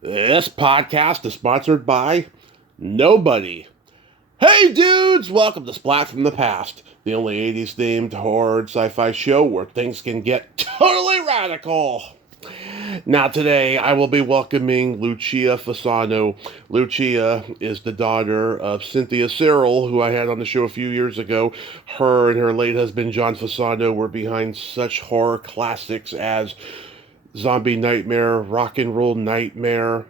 This podcast is sponsored by nobody. Hey dudes, welcome to Splat from the Past, the only 80s themed horror and sci-fi show where things can get totally radical. Now today I will be welcoming Lucia Fasano. Lucia is the daughter of Cynthia Cirile, who I had on the show a few years ago. Her and her late husband John Fasano were behind such horror classics as Zombie Nightmare, Rock and Roll Nightmare,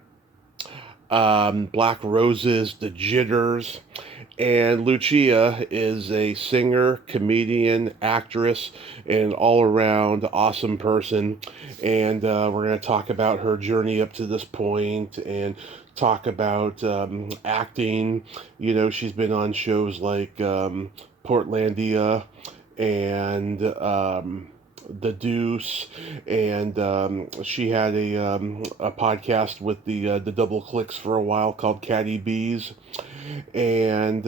Black Roses, The Jitters. And Lucia is a singer, comedian, actress, and all around awesome person. And we're going to talk about her journey up to this point and talk about acting. You know, she's been on shows like Portlandia and The Deuce, and she had a podcast with the Double Clicks for a while called Caddy Bees, and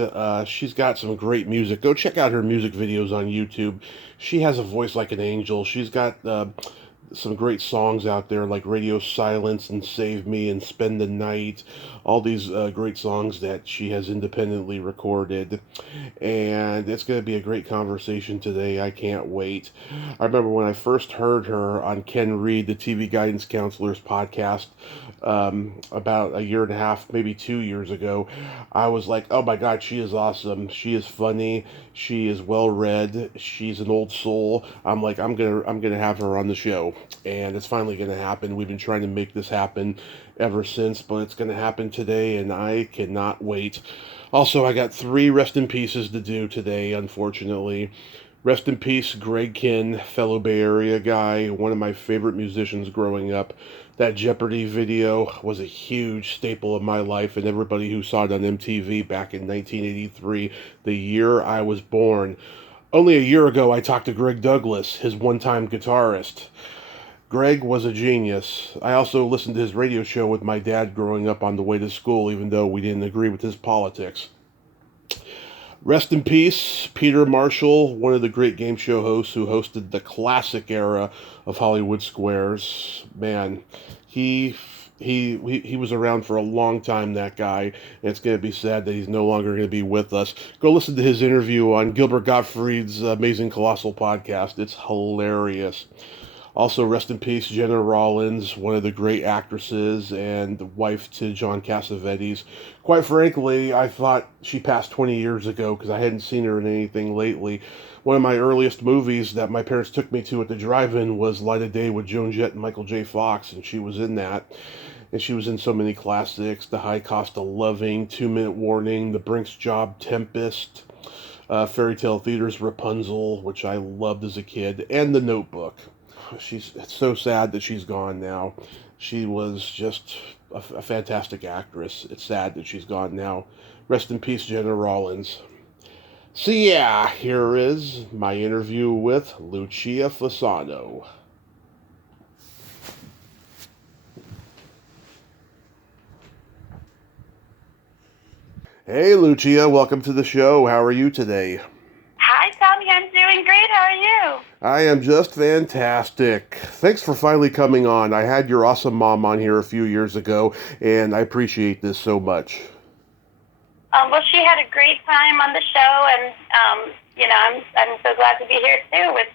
she's got some great music. Go check out her music videos on YouTube. She has a voice like an angel. She's got some great songs out there like Radio Silence and Save Me and Spend the Night. All these great songs that she has independently recorded. And it's going to be a great conversation today. I can't wait. I remember when I first heard her on Ken Reed, the TV Guidance Counselor's podcast, about a year and a half, maybe 2 years ago. I was like, oh my God, she is awesome. She is funny. She is well read. She's an old soul. I'm gonna have her on the show, and it's finally gonna happen. We've been trying to make this happen ever since, but it's gonna happen today, and I cannot wait. Also, I got three rest in pieces to do today, unfortunately. Rest in peace, Greg Kinn, fellow Bay Area guy, one of my favorite musicians growing up. That Jeopardy video was a huge staple of my life, and everybody who saw it on MTV back in 1983, the year I was born. Only a year ago, I talked to Greg Douglas, his one time guitarist. Greg was a genius. I also listened to his radio show with my dad growing up on the way to school, even though we didn't agree with his politics. Rest in peace, Peter Marshall, one of the great game show hosts who hosted the classic era of Hollywood Squares. Man, he he was around for a long time, that guy, and it's going to be sad that he's no longer going to be with us. Go listen to his interview on Gilbert Gottfried's Amazing Colossal podcast. It's hilarious. Also, rest in peace, Jenna Rollins, one of the great actresses and the wife to John Cassavetes. Quite frankly, I thought she passed 20 years ago because I hadn't seen her in anything lately. One of my earliest movies that my parents took me to at the drive-in was Light of Day with Joan Jett and Michael J. Fox, and she was in that. And she was in so many classics: The High Cost of Loving, 2 Minute Warning, The Brink's Job, Tempest, Fairy Tale Theater's Rapunzel, which I loved as a kid, and The Notebook. It's so sad that she's gone now. She was just a fantastic actress. It's sad that she's gone now. Rest in peace, Jenna Rollins. So yeah, here is my interview with Lucia Fasano. Hey Lucia, welcome to the show. How are you today? Hi, Tommy. I'm doing great. How are you? I am just fantastic. Thanks for finally coming on. I had your awesome mom on here a few years ago, and I appreciate this so much. Well, she had a great time on the show, and I'm so glad to be here too with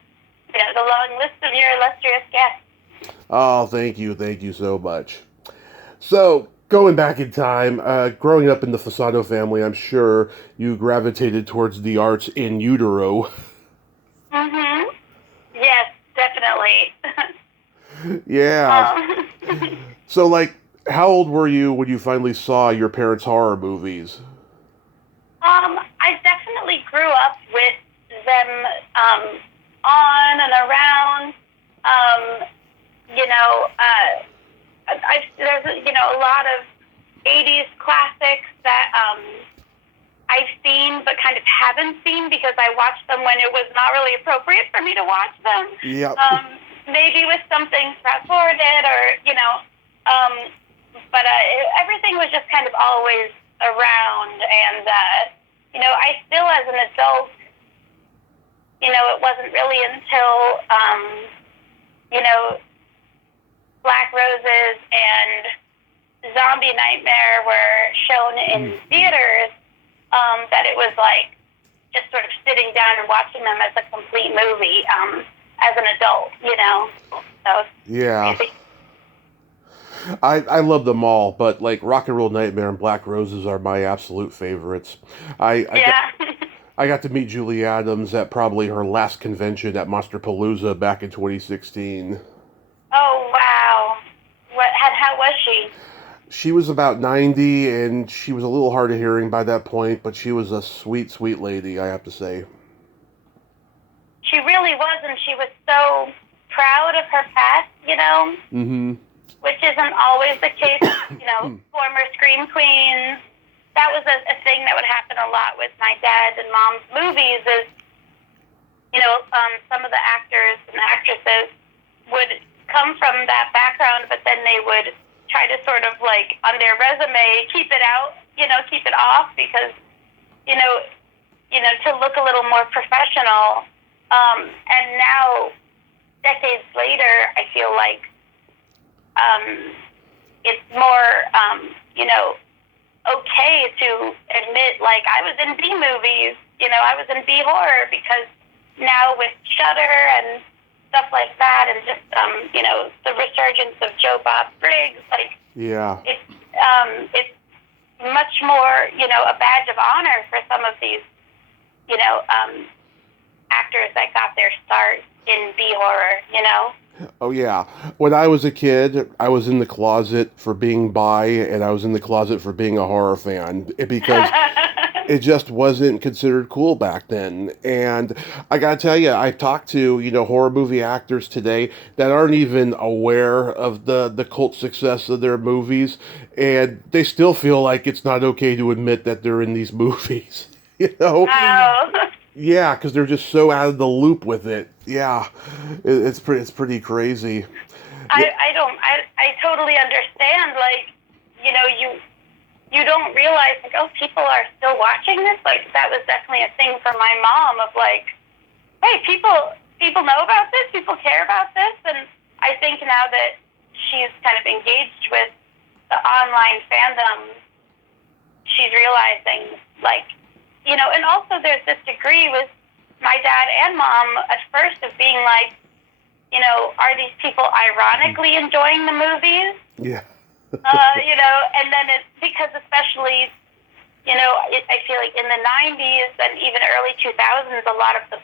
the long list of your illustrious guests. Oh, thank you so much. So, going back in time, growing up in the Fasano family, I'm sure you gravitated towards the arts in utero. Mm-hmm. Yes, definitely. Yeah. um, So, like, how old were you when you finally saw your parents' horror movies? I definitely grew up with them on and around. Um, there's a lot of '80s classics that I've seen but kind of haven't seen because I watched them when it was not really appropriate for me to watch them. Yep. Maybe with some things fast forwarded but everything was just kind of always around. And I still, as an adult, it wasn't really until Black Roses and Zombie Nightmare were shown in theaters, that it was like just sort of sitting down and watching them as a complete movie, as an adult, So Yeah. I love them all, but like Rock and Roll Nightmare and Black Roses are my absolute favorites. I got, yeah. I got to meet Julie Adams at probably her last convention at Monsterpalooza back in 2016. Oh wow. How was she? She was about 90 and she was a little hard of hearing by that point, but she was a sweet, sweet lady, I have to say. She really was, and she was so proud of her past, Mm-hmm. which isn't always the case, former Scream Queens. That was a thing that would happen a lot with my dad and mom's movies is, some of the actors and actresses would come from that background, but then they would try to sort of like on their resume, keep it out, keep it off because, to look a little more professional. And now, decades later, I feel like it's more, okay to admit, like, I was in B movies, I was in B horror because now with Shudder and stuff like that and just, the resurgence of Joe Bob Briggs, like, Yeah. It's much more, a badge of honor for some of these, actors that got their start in B horror, Oh yeah. When I was a kid, I was in the closet for being bi, and I was in the closet for being a horror fan because it just wasn't considered cool back then. And I gotta tell you, I've talked to horror movie actors today that aren't even aware of the cult success of their movies, and they still feel like it's not okay to admit that they're in these movies. Oh. Yeah, because they're just so out of the loop with it. Yeah, it's pretty crazy. Yeah. I totally understand. Like, you don't realize like, oh, people are still watching this. Like that was definitely a thing for my mom of like, hey, people know about this. People care about this. And I think now that she's kind of engaged with the online fandom, she's realizing like, and also there's this degree with my dad and mom at first of being like, are these people ironically enjoying the movies? Yeah. And then it's because especially, I feel like in the 90s and even early 2000s, a lot of the,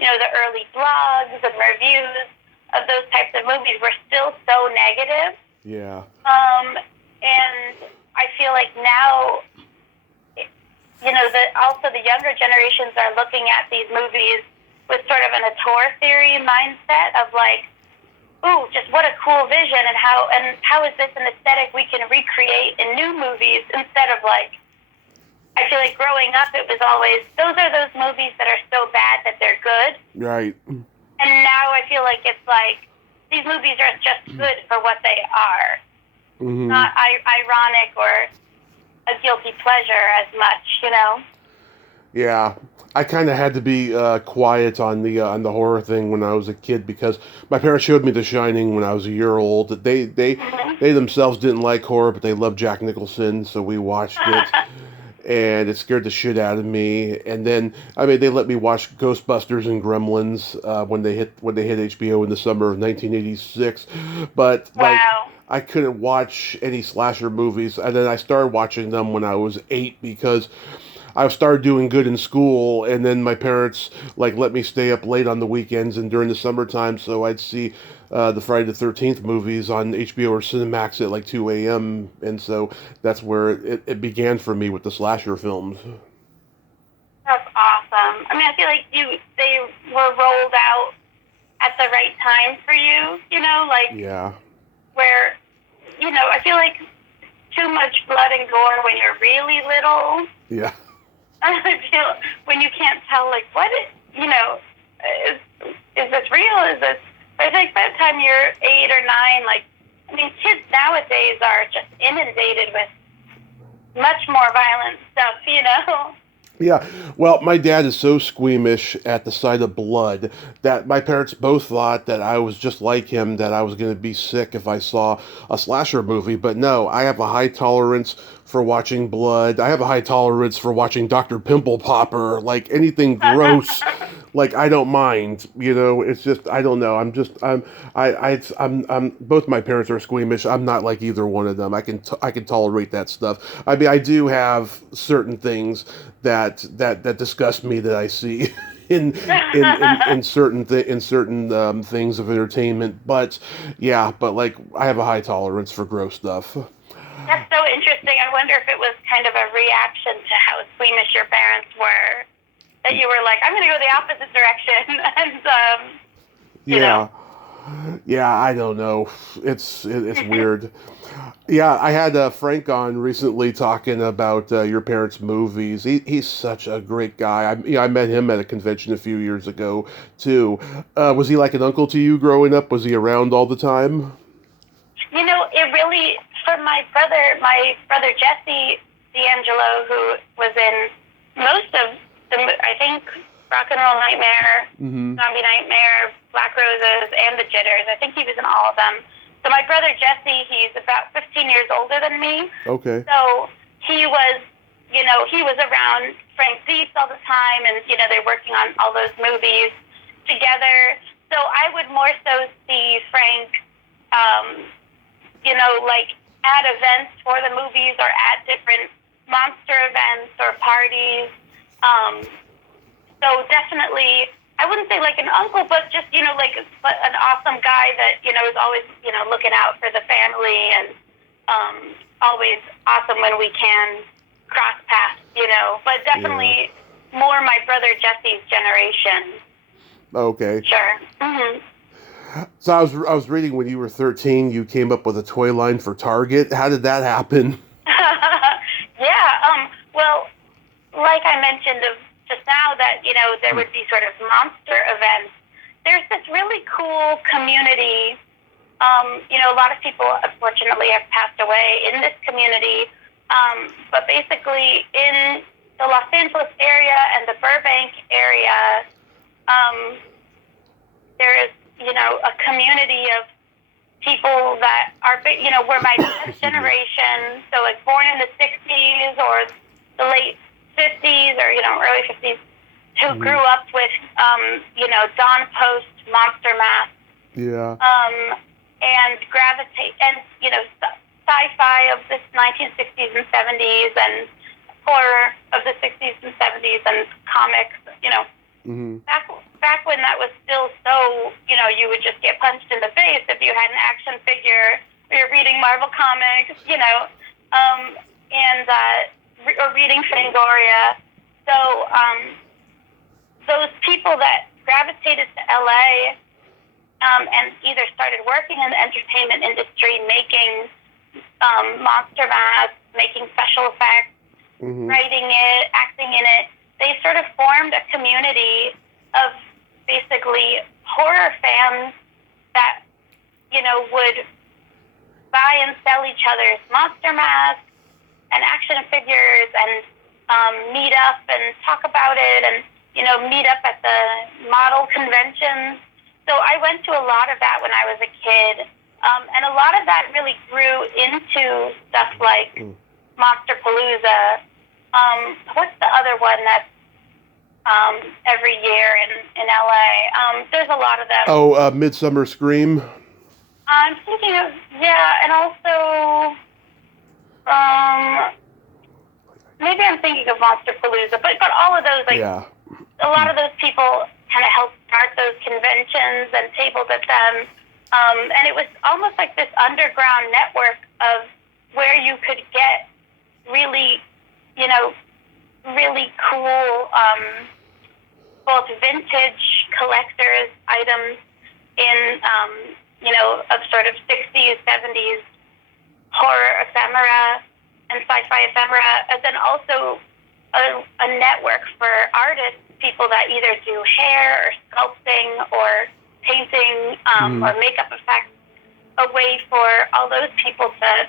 the early blogs and reviews of those types of movies were still so negative. Yeah. And I feel like now, also the younger generations are looking at these movies with sort of an auteur theory mindset of like, ooh, just what a cool vision and how is this an aesthetic we can recreate in new movies instead of like, I feel like growing up it was always, those are those movies that are so bad that they're good. Right. And now I feel like it's like, these movies are just good for what they are. Mm-hmm. Not ironic or a guilty pleasure as much, Yeah, I kind of had to be quiet on the horror thing when I was a kid because my parents showed me The Shining when I was a year old. They themselves didn't like horror, but they loved Jack Nicholson, so we watched it, and it scared the shit out of me. And then they let me watch Ghostbusters and Gremlins when they hit HBO in the summer of 1986, but like. Wow. I couldn't watch any slasher movies, and then I started watching them when I was 8 because I started doing good in school, and then my parents like let me stay up late on the weekends and during the summertime, so I'd see the Friday the 13th movies on HBO or Cinemax at like 2 a.m., and so that's where it began for me with the slasher films. That's awesome. I feel like they were rolled out at the right time for you, Yeah. where, I feel like too much blood and gore when you're really little. Yeah. I feel when you can't tell, like, is this real? Is this? I think by the time you're 8 or 9, like, kids nowadays are just inundated with much more violent stuff, Yeah, well, my dad is so squeamish at the sight of blood that my parents both thought that I was just like him, that I was going to be sick if I saw a slasher movie. But no, I have a high tolerance for watching blood. I have a high tolerance for watching Dr. Pimple Popper, like anything gross. Like I don't mind, It's just I don't know. I'm both my parents are squeamish. I'm not like either one of them. I can tolerate that stuff. I mean, I do have certain things that disgust me that I see in certain things of entertainment. But yeah, but like I have a high tolerance for gross stuff. That's so interesting. I wonder if it was kind of a reaction to how squeamish your parents were, that you were like, I'm going to go the opposite direction, and you know. Yeah, yeah. I don't know. It's weird. Yeah, I had Frank on recently talking about your parents' movies. He's such a great guy. I met him at a convention a few years ago too. Was he like an uncle to you growing up? Was he around all the time? It really, for my brother Jesse D'Angelo, who was in most of I think, Rock and Roll Nightmare, Mm-hmm. Zombie Nightmare, Black Roses, and The Jitters. I think he was in all of them. So my brother Jesse, he's about 15 years older than me. Okay. So he was around Frank Dietz all the time, and, they're working on all those movies together. So I would more so see Frank, like at events for the movies or at different monster events or parties. So definitely, I wouldn't say like an uncle, but just, like an awesome guy that, is always, looking out for the family, and always awesome when we can cross paths, But definitely more my brother Jesse's generation. Okay. Sure. Mm-hmm. So I was reading when you were 13, you came up with a toy line for Target. How did that happen? Yeah. Well, like I mentioned just now, that there would be sort of monster events. There's this really cool community. A lot of people unfortunately have passed away in this community, but basically in the Los Angeles area and the Burbank area, there is a community of people that are were my dad's generation, so like born in the 60s or the late 50s, or early 50s, who grew up with Dawn Post monster masks, Yeah. and gravitate, and sci-fi of the 1960s and 70s, and horror of the 60s and 70s, and comics, Mm-hmm. back when that was still so, you would just get punched in the face if you had an action figure, or you're reading Marvel comics, or reading Fangoria. So those people that gravitated to LA, and either started working in the entertainment industry, making monster masks, making special effects, writing it, acting in it, they sort of formed a community of basically horror fans that, would buy and sell each other's monster masks and action figures, and meet up and talk about it, and, meet up at the model conventions. So I went to a lot of that when I was a kid, and a lot of that really grew into stuff like Monster Palooza. What's the other one that's every year in LA? There's a lot of them. Oh, Midsummer Scream. I'm thinking of, and also, maybe I'm thinking of Monster Palooza, but all of those, like, a lot of those people kind of helped start those conventions and tabled at them, and it was almost like this underground network of where you could get really, really cool, both vintage collectors items in, of sort of 60s, 70s horror ephemera and sci-fi ephemera, and then also a network for artists, people that either do hair or sculpting or painting, or makeup effects, a way for all those people to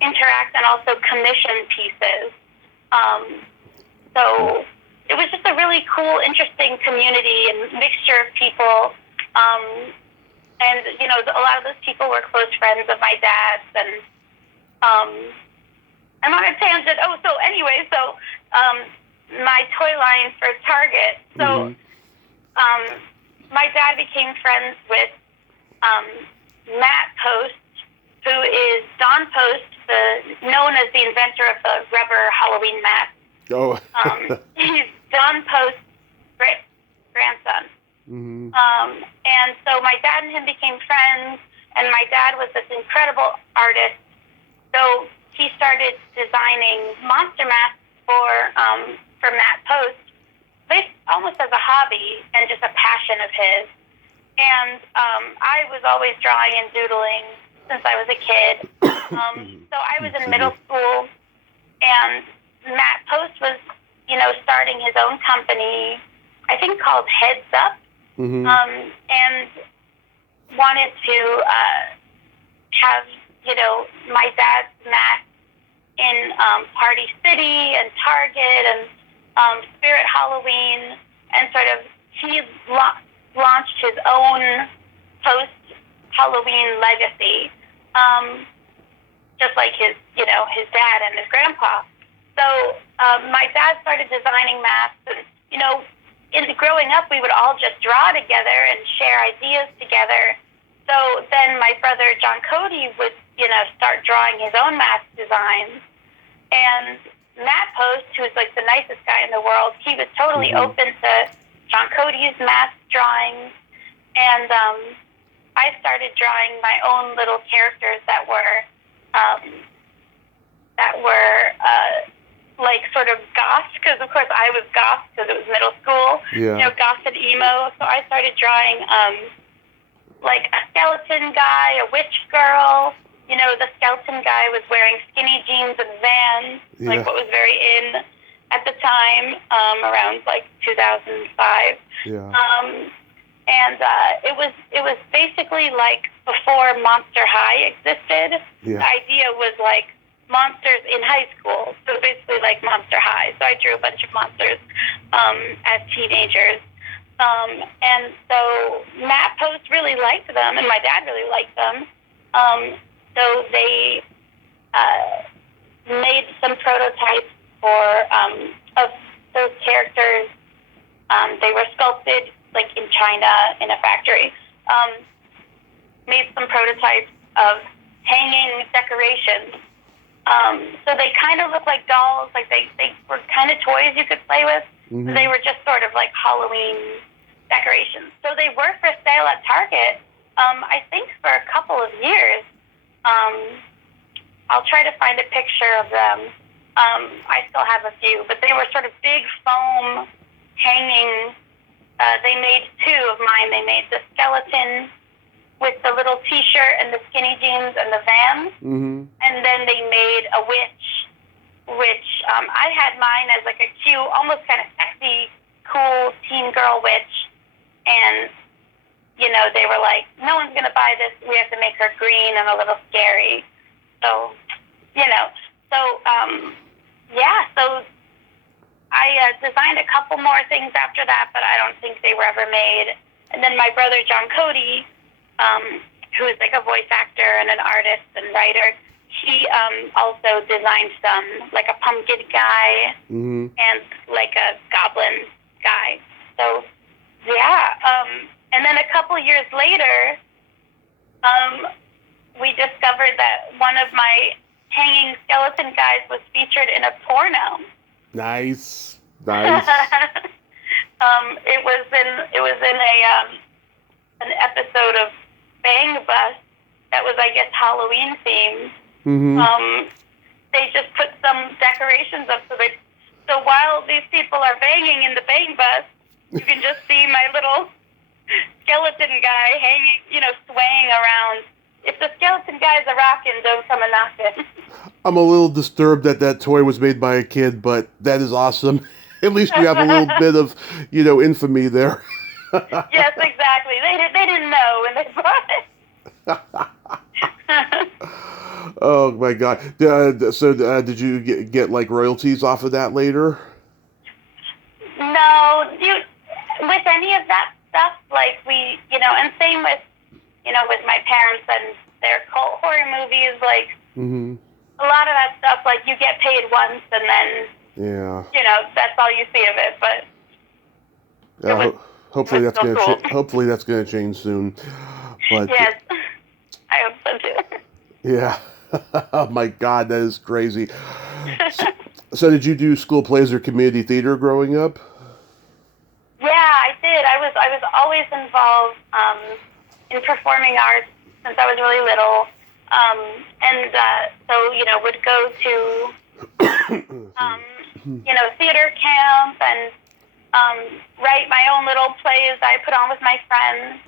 interact and also commission pieces. So So it was just a really cool, interesting community and mixture of people. And, you know, a lot of those people were close friends of my dad's. And I'm on a tangent. My toy line for Target. So my dad became friends with Matt Post, who is Don Post, known as the inventor of the rubber Halloween mask. Oh. He's Don Post's grandson. And so my dad and him became friends, and my dad was this incredible artist. So he started designing monster masks for Matt Post, almost as a hobby and just a passion of his. And I was always drawing and doodling since I was a kid. So I was in middle school, and Matt Post was, you know, starting his own company, I think called Heads Up, and wanted to have, you know, my dad's mask in Party City and Target and Spirit Halloween, and sort of he launched his own post-Halloween legacy, just like his dad and his grandpa. So my dad started designing masks, and, you know, growing up, we would all just draw together and share ideas together. So then my brother, John Cody, would, you know, start drawing his own mask designs. And Matt Post, who's like the nicest guy in the world, he was totally open to John Cody's mask drawings. And I started drawing my own little characters that were like sort of goth, because of course I was goth because it was middle school, you know, goth and emo. So I started drawing like a skeleton guy, a witch girl. You know, the skeleton guy was wearing skinny jeans and Vans, like what was very in at the time, around like 2005. And it was basically like before Monster High existed. The idea was like monsters in high school, so basically like Monster High. So I drew a bunch of monsters as teenagers. And so Matt Post really liked them, and my dad really liked them. So they made some prototypes of those characters. They were sculpted like in China in a factory. Made some prototypes of hanging decorations. So they kind of look like dolls, like they were kind of toys you could play with. They were just sort of like Halloween decorations. So they were for sale at Target, I think for a couple of years. I'll try to find a picture of them. I still have a few, but they were sort of big foam hanging. They made two of mine. They made the skeleton with the little T-shirt and the skinny jeans and the Vans. And then they made a witch, which I had mine as like a cute, almost kind of sexy, cool teen girl witch. And, you know, they were like, no one's going to buy this. We have to make her green and a little scary. So, you know, so I designed a couple more things after that, but I don't think they were ever made. And then my brother, John Cody, who is like a voice actor and an artist and writer, he also designed some, like a pumpkin guy and like a goblin guy. So, and then a couple years later, we discovered that one of my hanging skeleton guys was featured in a porno. Nice. It was in an episode of Bang Bus that was, I guess, Halloween themed. They just put some decorations up so while these people are banging in the Bang Bus, you can just see my little skeleton guy hanging, you know, swaying around. If the skeleton guy's a rockin', don't come a knockin'. I'm a little disturbed that that toy was made by a kid, but that is awesome. At least you have a little bit of, you know, infamy there. Yes, exactly. They didn't know when they bought it. Oh my God! So did you get like royalties off of that later? No, with any of that stuff, like and same with, with my parents and their cult horror movies, like a lot of that stuff, like you get paid once and then, that's all you see of it. But hopefully that's so gonna cool. hopefully that's gonna change soon. But yes, I hope so too. Yeah. Oh my God, that is crazy. So did you do school plays or community theater growing up? Yeah, I did. I was always involved in performing arts since I was really little, and so would go to theater camp and write my own little plays I put on with my friends.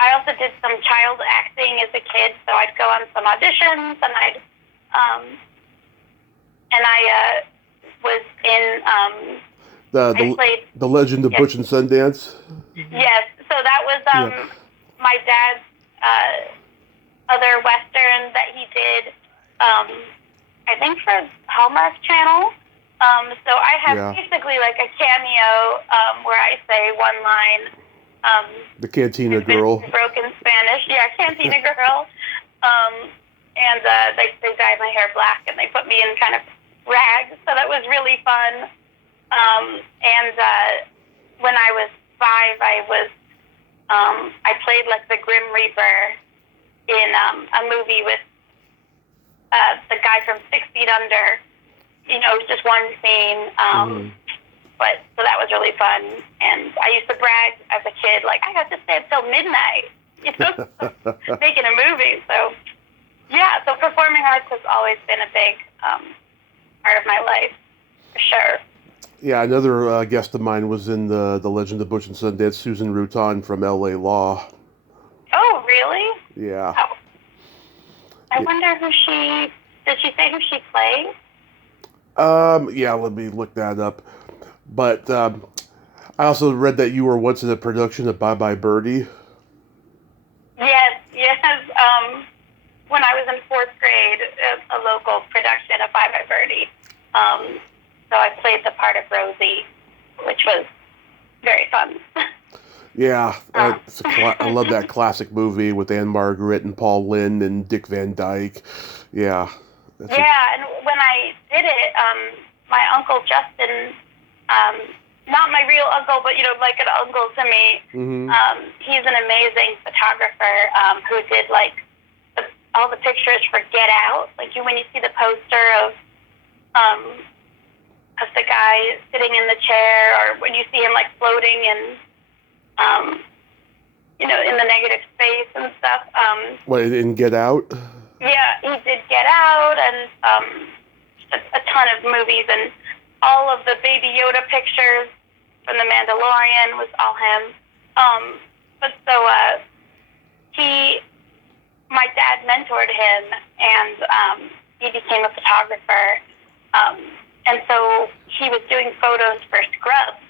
I also did some child acting as a kid, so I'd go on some auditions, and I was in. I played the Legend of Butch and Sundance. Yes, so that was my dad's other western that he did. I think for Hallmark Channel. So I have basically like a cameo where I say one line. The Cantina Girl. Broken Spanish. Yeah, Cantina Girl. And they dyed my hair black and they put me in kind of rags. So that was really fun. And when I was 5, I played like the Grim Reaper in a movie with the guy from 6 Feet Under. It was just one scene. But so that was really fun, and I used to brag as a kid, like I got to stay until midnight, making a movie. So yeah, so performing arts has always been a big part of my life, for sure. Yeah, another guest of mine was in the Legend of Butch and Sundance, Susan Rutan from L.A. Law. Oh, really? Yeah. Oh. I wonder did she say who she played? Yeah, let me look that up. But I also read that you were once in a production of Bye Bye Birdie. Yes. When I was in 4th grade, a local production of Bye Bye Birdie. So I played the part of Rosie, which was very fun. Yeah, I love that classic movie with Anne Margaret and Paul Lynde and Dick Van Dyke. Yeah. And when I did it, my Uncle Justin, not my real uncle, but like an uncle to me. He's an amazing photographer who did like all the pictures for Get Out. Like when you see the poster of the guy sitting in the chair, or when you see him like floating in in the negative space and stuff. What, in Get Out? Yeah, he did Get Out and a ton of movies, and all of the Baby Yoda pictures from The Mandalorian was all him. But so my dad mentored him, and he became a photographer. And so he was doing photos for Scrubs,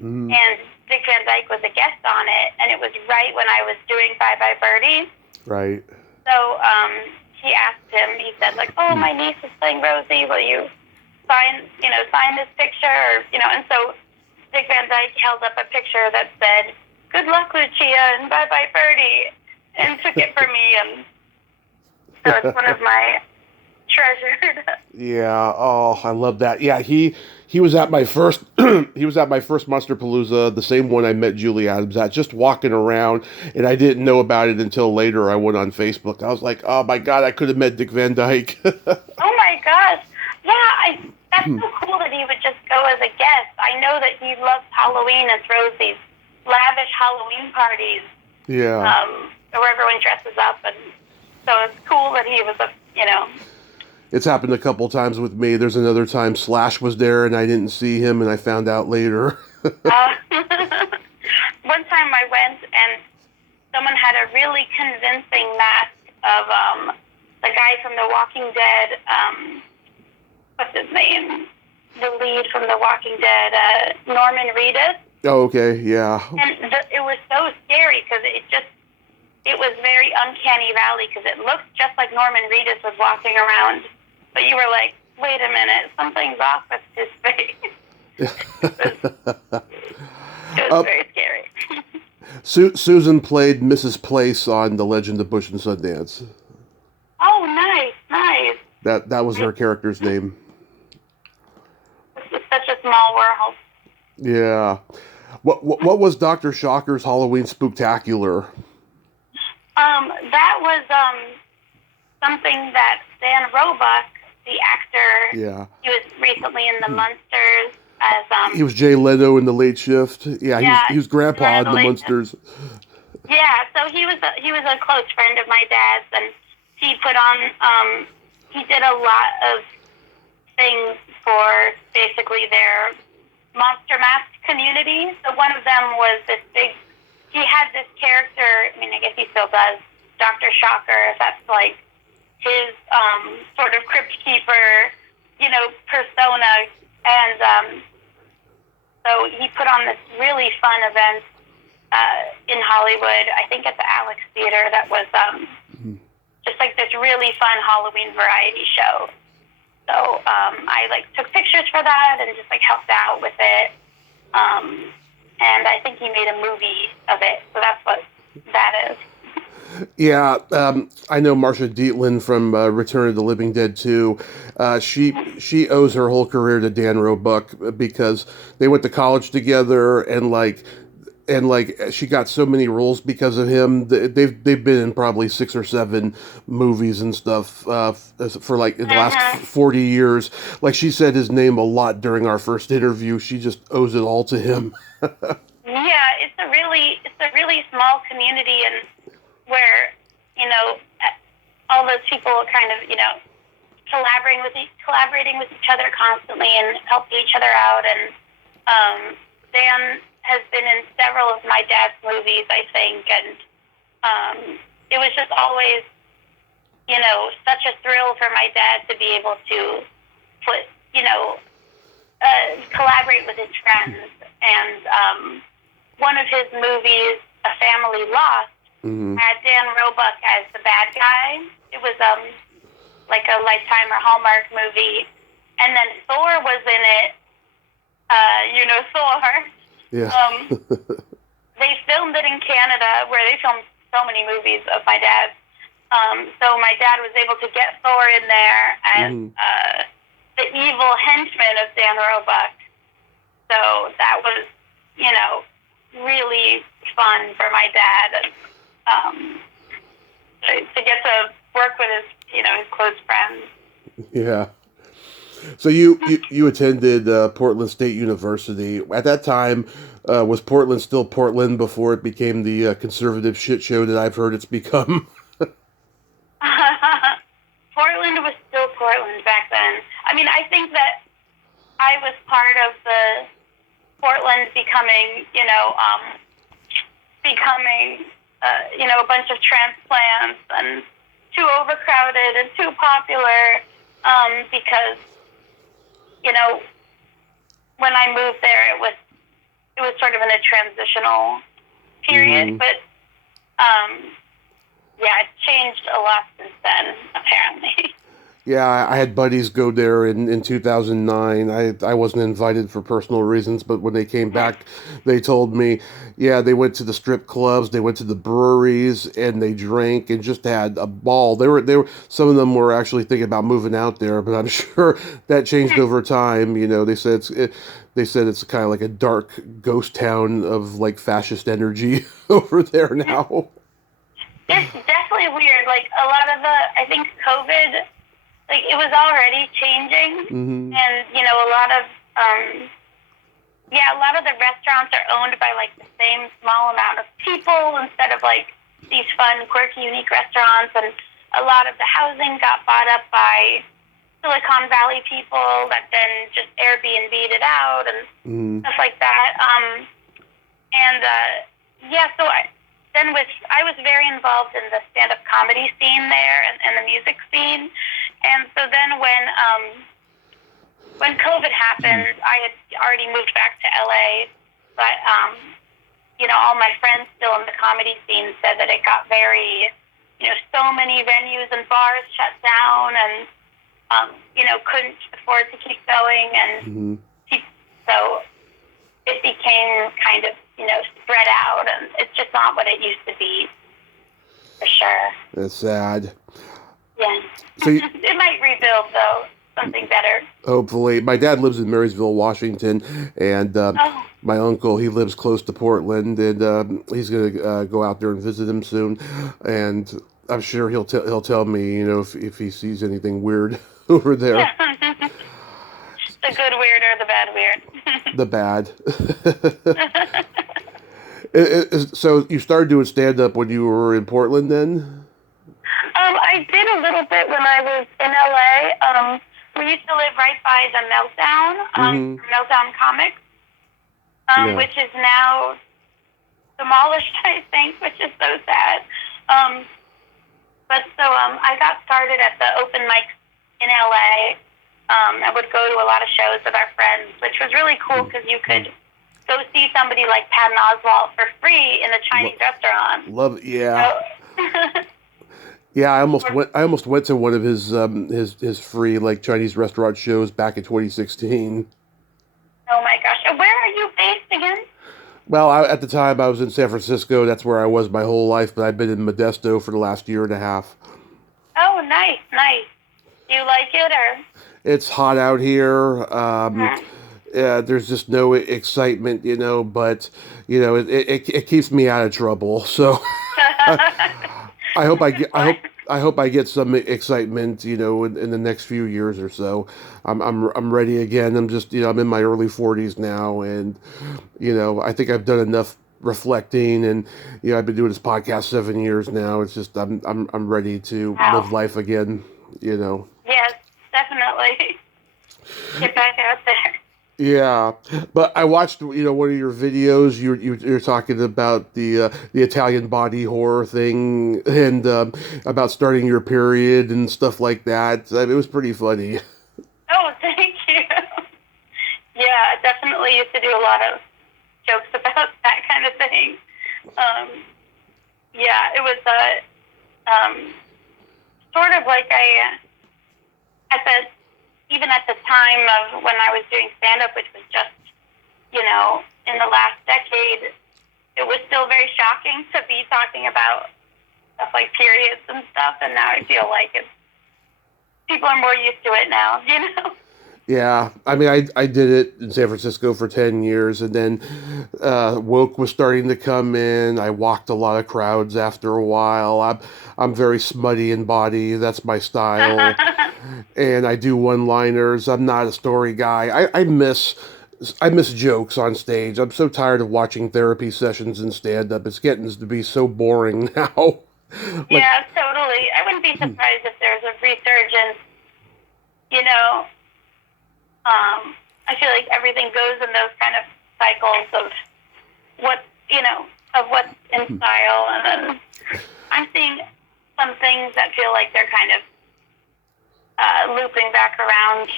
and Dick Van Dyke was a guest on it, and it was right when I was doing Bye Bye Birdie. Right. So he asked him, he said, like, oh, my niece is playing Rosie, will you sign this picture? Or, and so Dick Van Dyke held up a picture that said, good luck, Lucia, and Bye Bye Birdie, and took it for me, and so it's one of my treasured. Yeah, oh, I love that. Yeah, he was at my first he was at my first Monsterpalooza, the same one I met Julie Adams at, just walking around, and I didn't know about it until later. I went on Facebook. I was like, oh my God, I could have met Dick Van Dyke. Oh my gosh. Yeah, that's so cool that he would just go as a guest. I know that he loves Halloween and throws these lavish Halloween parties. Yeah. Where everyone dresses up, and so it's cool that he was It's happened a couple times with me. There's another time Slash was there and I didn't see him, and I found out later. One time I went and someone had a really convincing mask of the guy from The Walking Dead. What's his name? The lead from The Walking Dead, Norman Reedus. Oh, okay, yeah. And it was so scary because it was very uncanny valley because it looked just like Norman Reedus was walking around. But you were like, wait a minute, something's off with his face. It was very scary. Susan played Mrs. Place on The Legend of Bush and Sundance. Oh, nice, nice. That was her character's name. This is such a small world. Yeah. What was Dr. Shocker's Halloween Spooktacular? That was something that Dan Roebuck, the actor, Yeah. he was recently in The Munsters as He was Jay Leno in The Late Shift. Yeah, he was Grandpa in The Munsters. Yeah, so he was a close friend of my dad's, and he put on he did a lot of things for basically their monster mask community. So one of them was this big. He had this character. I mean, I guess he still does. Dr. Shocker. That's like his sort of crypt keeper, persona, and so he put on this really fun event in Hollywood. I think at the Alex Theater. That was just like this really fun Halloween variety show. So I took pictures for that and just helped out with it. And I think he made a movie of it. So that's what that is. Yeah, I know Marsha Dietland from Return of the Living Dead too. She owes her whole career to Dan Roebuck because they went to college together and she got so many roles because of him. They've been in probably 6 or 7 movies and stuff for in the last 40 years. Like, she said his name a lot during our first interview. She just owes it all to him. Yeah, it's a really small community, and where all those people kind of collaborating with each other constantly and helping each other out. And Dan has been in several of my dad's movies, I think, and it was just always, such a thrill for my dad to be able to collaborate with his friends. And one of his movies, A Family Lost, had Dan Roebuck as the bad guy. It was like a Lifetime or Hallmark movie, and then Thor was in it. Thor. Yeah. They filmed it in Canada, where they filmed so many movies of my dad. So my dad was able to get Thor in there as the evil henchman of Dan Roebuck. So that was, really fun for my dad, and to get to work with his close friends. Yeah. So you attended Portland State University. At that time, was Portland still Portland before it became the conservative shit show that I've heard it's become? Portland was still Portland back then. I mean, I think that I was part of the Portland becoming, a bunch of transplants and too overcrowded and too popular, because, when I moved there, it was sort of in a transitional period, but, it's changed a lot since then, apparently. Yeah, I had buddies go there in 2009. I wasn't invited for personal reasons, but when they came back, they told me, they went to the strip clubs, they went to the breweries, and they drank and just had a ball. They were some of them were actually thinking about moving out there, but I'm sure that changed over time. They said it's kind of like a dark ghost town of fascist energy over there now. It's definitely weird. A lot of I think COVID. It was already changing, and a lot of the restaurants are owned by the same small amount of people instead of these fun, quirky, unique restaurants, and a lot of the housing got bought up by Silicon Valley people that then just Airbnb'd it out and stuff like that. So I was very involved in the stand-up comedy scene there and the music scene. And so then when COVID happened, I had already moved back to LA, but all my friends still in the comedy scene said that it got very, so many venues and bars shut down, and couldn't afford to keep going, and So it became kind of, spread out, and it's just not what it used to be, for sure. That's sad. Yeah. So it might rebuild, though, something better. hopefully. My dad lives in Marysville, Washington, and my uncle, he lives close to Portland, and he's going to go out there and visit him soon. And I'm sure he'll tell me, if he sees anything weird over there. Yeah. The good weird or the bad weird? The bad. So you started doing stand-up when you were in Portland then? I did a little bit when I was in LA. We used to live right by the Meltdown, Meltdown Comics, which is now demolished, I think, which is so sad. But I got started at the open mics in LA. I would go to a lot of shows with our friends, which was really cool because you could go see somebody like Patton Oswalt for free in a Chinese restaurant. Love it, yeah. So, yeah, I almost went to one of his free like Chinese restaurant shows back in 2016. Oh my gosh! Where are you based again? Well, at the time I was in San Francisco. That's where I was my whole life. But I've been in Modesto for the last year and a half. Oh, nice. Do you like it or? It's hot out here. There's just no excitement, but it keeps me out of trouble. So I hope I get some excitement, in the next few years or so. I'm ready again. I'm just, I'm in my early 40s now, and I think I've done enough reflecting, and I've been doing this podcast 7 years now. It's just I'm ready to live life again. Yes, definitely. Get back out there. Yeah, but I watched one of your videos. You're talking about the Italian body horror thing, and about starting your period and stuff like that. It was pretty funny. Oh, thank you. Yeah, I definitely used to do a lot of jokes about that kind of thing. Yeah, it was sort of like even at the time of when I was doing stand-up, which was just, in the last decade, it was still very shocking to be talking about stuff like periods and stuff, and now I feel like people are more used to it now, Yeah, I mean, I did it in San Francisco for 10 years, and then woke was starting to come in. I walked a lot of crowds after a while. I'm very smutty in body. That's my style. And I do one-liners. I'm not a story guy. I miss jokes on stage. I'm so tired of watching therapy sessions and stand-up. It's getting to be so boring now. Yeah, totally. I wouldn't be surprised if there's a resurgence, I feel like everything goes in those kind of cycles of what's in style, and then I'm seeing some things that feel like they're kind of looping back around.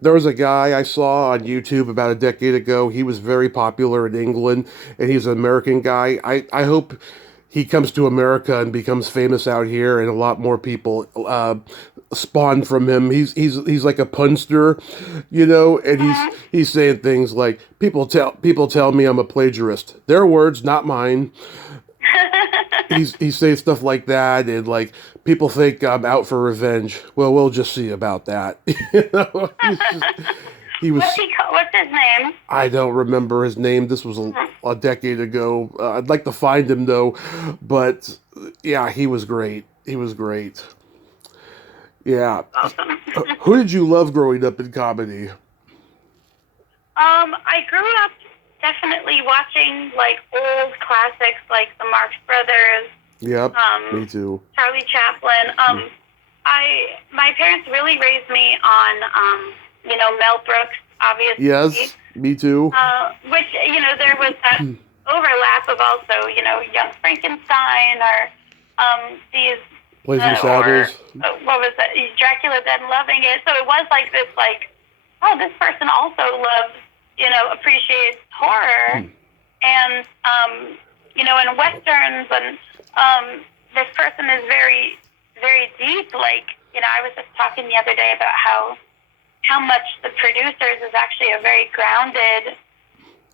There was a guy I saw on YouTube about a decade ago. He was very popular in England, and he's an American guy. I hope he comes to America and becomes famous out here, and a lot more people spawn from him. He's like a punster, and he's saying things like, people tell me I'm a plagiarist. Their words, not mine. He's saying stuff like that, and like, people think I'm out for revenge. Well, we'll just see about that. He was. What's his name? I don't remember his name. This was a decade ago. I'd like to find him though, but yeah, he was great. Yeah. Awesome. Who did you love growing up in comedy? I grew up definitely watching like old classics like the Marx Brothers. Yep. Me too. Charlie Chaplin. My parents really raised me on Mel Brooks, obviously. Yes, me too. Which there was that overlap of also Young Frankenstein or these. Blazing Saddles. What was that? Dracula Dead and Loving It. So it was like this, this person also loves, appreciates horror, and in westerns, and this person is very, very deep. Like, I was just talking the other day about how how much the producers is actually a very grounded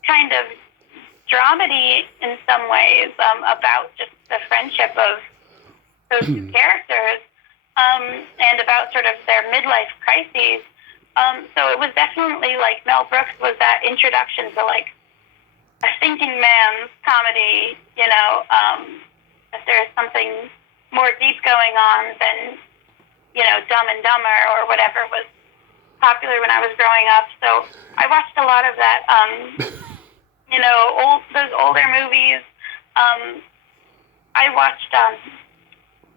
kind of dramedy in some ways, about just the friendship of those two characters, and about sort of their midlife crises. So it was definitely like Mel Brooks was that introduction to like a thinking man's comedy, that there's something more deep going on than, Dumb and Dumber or whatever was popular when I was growing up. So I watched a lot of that, those older movies. I watched,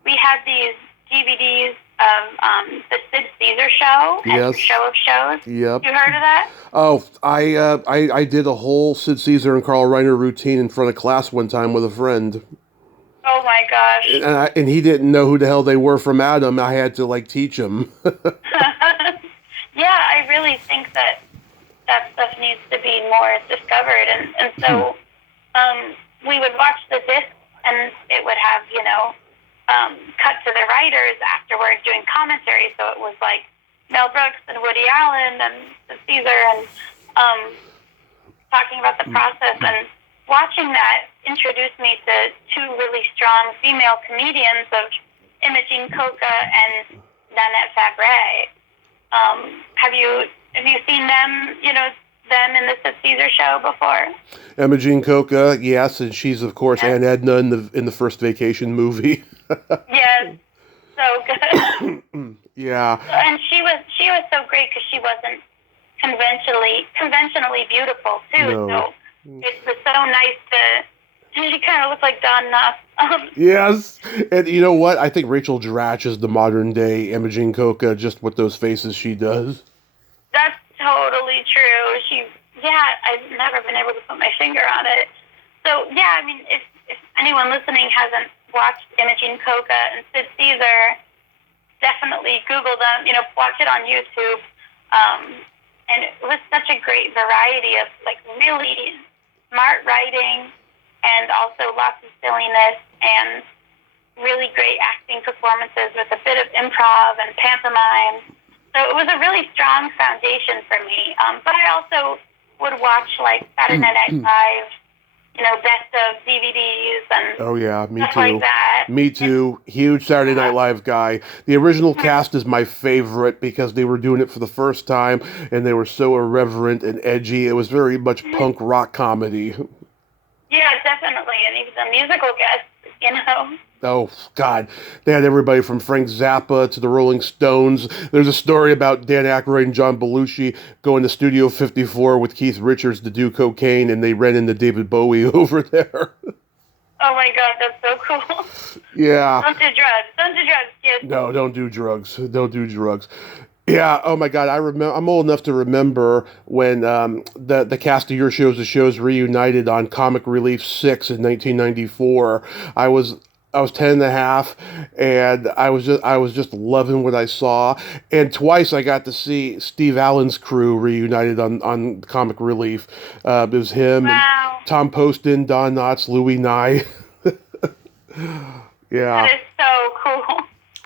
we had these DVDs of the Sid Caesar Show and Yes. Show of Shows. Yep. You heard of that? Oh, I did a whole Sid Caesar and Carl Reiner routine in front of class one time with a friend. Oh my gosh. And he didn't know who the hell they were from Adam. I had to like teach him. Yeah, I really think that stuff needs to be more discovered, and so we would watch the disc, and it would have cut to the writers afterwards doing commentary. So it was like Mel Brooks and Woody Allen and Caesar, and talking about the process, and watching that introduced me to two really strong female comedians of Imogene Coca and Nanette Fabre. Have you seen them, them in the Sid Caesar Show before? Imogene Coca, yes, and she's of course Aunt Edna in the first Vacation movie. Yes, so good. Yeah. And she was so great because she wasn't conventionally beautiful too. No. So it was so nice to. She kind of looked like Don Knopf. Yes, and you know what? I think Rachel Dratch is the modern day Imogene Coca, just with those faces she does. That's totally true. I've never been able to put my finger on it. So yeah, I mean, if anyone listening hasn't watched Imogene Coca and Sid Caesar, definitely Google them. Watch it on YouTube. And it was such a great variety of like really smart writing, and also lots of silliness and really great acting performances with a bit of improv and pantomime. So it was a really strong foundation for me. But I also would watch like Saturday Night Live, best of DVDs and Oh yeah, me stuff too. like that. Me too. Huge Saturday Night Live guy. The original cast is my favorite because they were doing it for the first time and they were so irreverent and edgy. It was very much punk rock comedy. Yeah, definitely. And even the musical guests, Oh, God. They had everybody from Frank Zappa to the Rolling Stones. There's a story about Dan Aykroyd and John Belushi going to Studio 54 with Keith Richards to do cocaine, and they ran into David Bowie over there. Oh, my God, that's so cool. Yeah. Don't do drugs. Don't do drugs, kids. No, don't do drugs. Don't do drugs. Yeah. Oh my God. I'm old enough to remember when the cast of Your Shows the Shows reunited on Comic Relief 6 in 1994. I was 10 and a half, and I was just loving what I saw. And twice I got to see Steve Allen's crew reunited on Comic Relief. It was him and Tom Poston, Don Knotts, Louis Nye. Yeah. That is so cool.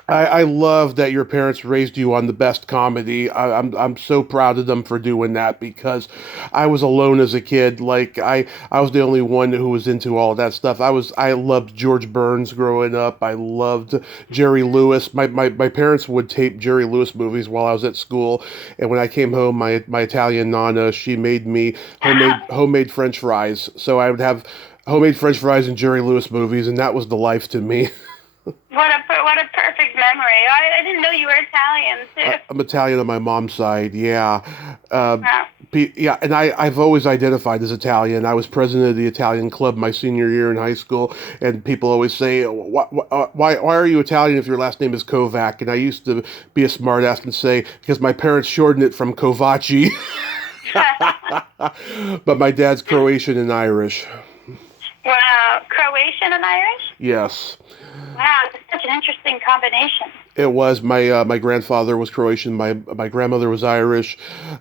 I love that your parents raised you on the best comedy. I'm so proud of them for doing that because I was alone as a kid. Like I was the only one who was into all of that stuff. I loved George Burns growing up. I loved Jerry Lewis. My parents would tape Jerry Lewis movies while I was at school, and when I came home, my Italian nana, she made me homemade French fries. So I would have homemade French fries and Jerry Lewis movies, and that was the life to me. What a perfect memory. I didn't know you were Italian, too. I'm Italian on my mom's side, yeah. Yeah, and I've always identified as Italian. I was president of the Italian club my senior year in high school, and people always say, why are you Italian if your last name is Kovac? And I used to be a smartass and say, because my parents shortened it from Kovaci. But my dad's Croatian and Irish. Wow, Croatian and Irish? Yes. Wow, that's such an interesting combination. It was. My grandfather was Croatian. My grandmother was Irish.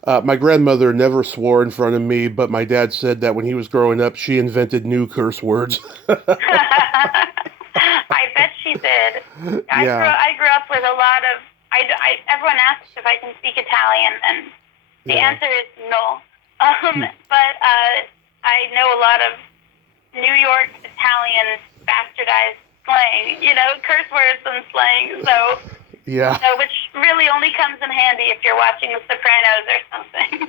My grandmother never swore in front of me, but my dad said that when he was growing up, she invented new curse words. I bet she did. I grew up with a lot of everyone asks if I can speak Italian, and the Yeah. answer is no. But I know a lot of New York Italian bastardized slang, curse words and slang. So, Yeah. which really only comes in handy if you're watching The Sopranos or something.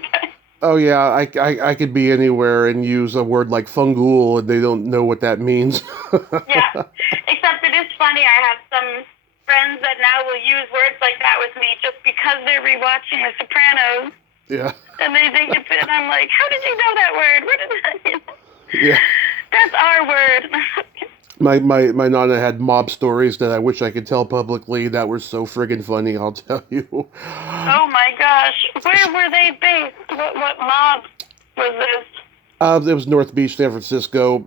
Oh yeah, I could be anywhere and use a word like fungool and they don't know what that means. Yeah, except it is funny. I have some friends that now will use words like that with me just because they're rewatching The Sopranos. Yeah. And they think it's it. I'm like, how did you know that word? Where did that mean? Yeah. That's our word. My nana had mob stories that I wish I could tell publicly that were so friggin' funny, I'll tell you. Oh my gosh. Where were they based? What mob was this? It was North Beach, San Francisco.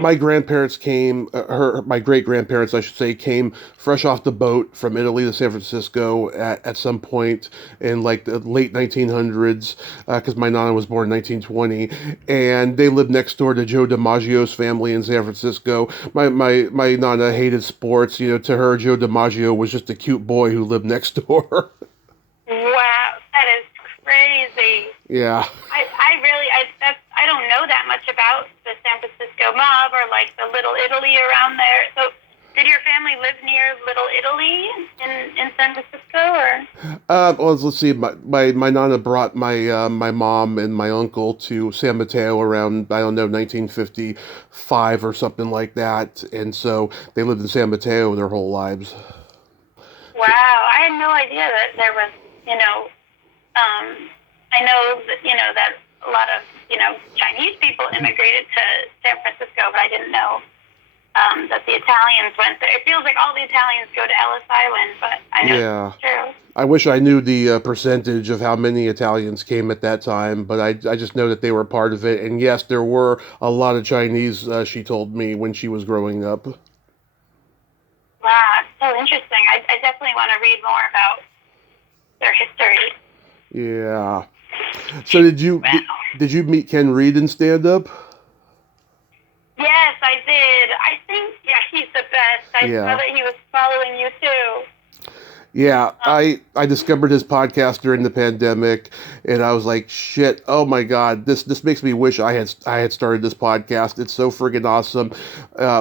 My grandparents came, my great grandparents, I should say, came fresh off the boat from Italy to San Francisco at some point in like the late 1900s, because my nana was born in 1920, and they lived next door to Joe DiMaggio's family in San Francisco. My nana hated sports. To her, Joe DiMaggio was just a cute boy who lived next door. Wow, that is crazy. Yeah. I don't know that much about the San Francisco mob or like the Little Italy around there. So, did your family live near Little Italy in San Francisco, or? Well, let's see. My nana brought my mom and my uncle to San Mateo around, I don't know, 1955 or something like that, and so they lived in San Mateo their whole lives. Wow, I had no idea that there was, I know that, that a lot of, Chinese people immigrated to San Francisco, but I didn't know that the Italians went there. It feels like all the Italians go to Ellis Island, but I know it's true. I wish I knew the percentage of how many Italians came at that time, but I just know that they were part of it. And yes, there were a lot of Chinese, she told me, when she was growing up. Wow, it's so interesting. I definitely want to read more about their history. Yeah. So did you meet Ken Reed in stand-up? Yes, I did. I think, he's the best. I saw that he was following you too. Yeah, I discovered his podcast during the pandemic, and I was like, shit, oh my God, this makes me wish I had started this podcast. It's so friggin' awesome.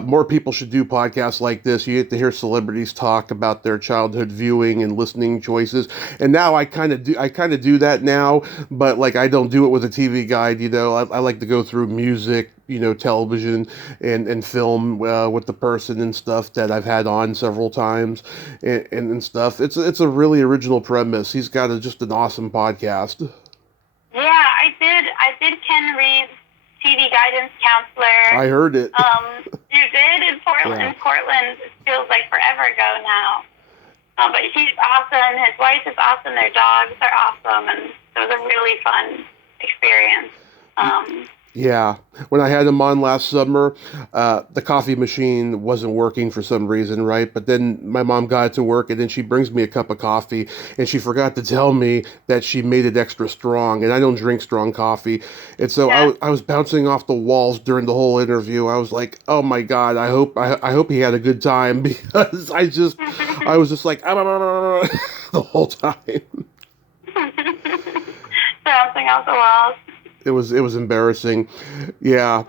More people should do podcasts like this. You get to hear celebrities talk about their childhood viewing and listening choices. And now I kind of do that now, but like I don't do it with a TV guide. I like to go through music, television and film with the person and stuff that I've had on several times and stuff. It's a really original premise. He's got just an awesome podcast. Yeah, I did Ken Reed's TV guidance counselor. I heard it. You did in Portland. Yeah. In Portland, it feels like forever ago now. But he's awesome. His wife is awesome. Their dogs are awesome, and it was a really fun experience. Yeah. When I had him on last summer, the coffee machine wasn't working for some reason, right? But then my mom got it to work, and then she brings me a cup of coffee, and she forgot to tell me that she made it extra strong, and I don't drink strong coffee. And so I was bouncing off the walls during the whole interview. I was like, oh my God, I hope he had a good time, because I was just like, the whole time. Bouncing off the walls. It was embarrassing. Yeah.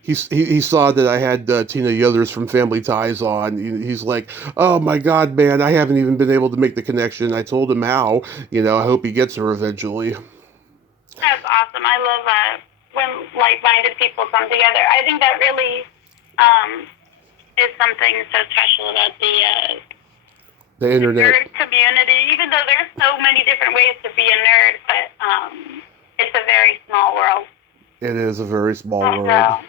He saw that I had Tina Yothers from Family Ties on. He's like, oh my God, man, I haven't even been able to make the connection. I told him how. I hope he gets her eventually. That's awesome. I love when like-minded people come together. I think that really is something so special about the internet. The nerd community. Even though there's so many different ways to be a nerd, but it's a very small world. It is a very small world.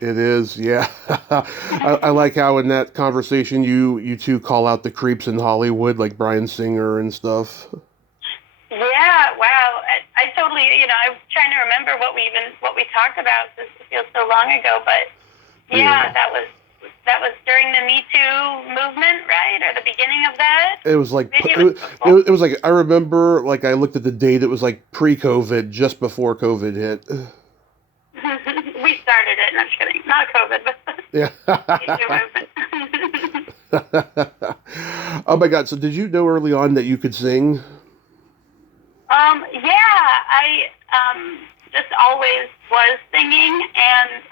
It is, yeah. I like how in that conversation you two call out the creeps in Hollywood, like Bryan Singer and stuff. Yeah, wow. I totally, I'm trying to remember what we talked about, because it feels so long ago, but yeah. that was during the Me Too movement, right? Or the beginning of that? It was like, it was like, I remember, like, I looked at the date, it was like pre-COVID, just before COVID hit. We started it, no, I'm just kidding. Not COVID, but yeah. Me Too movement. Oh my God! So did you know early on that you could sing? Yeah, I just always was singing, and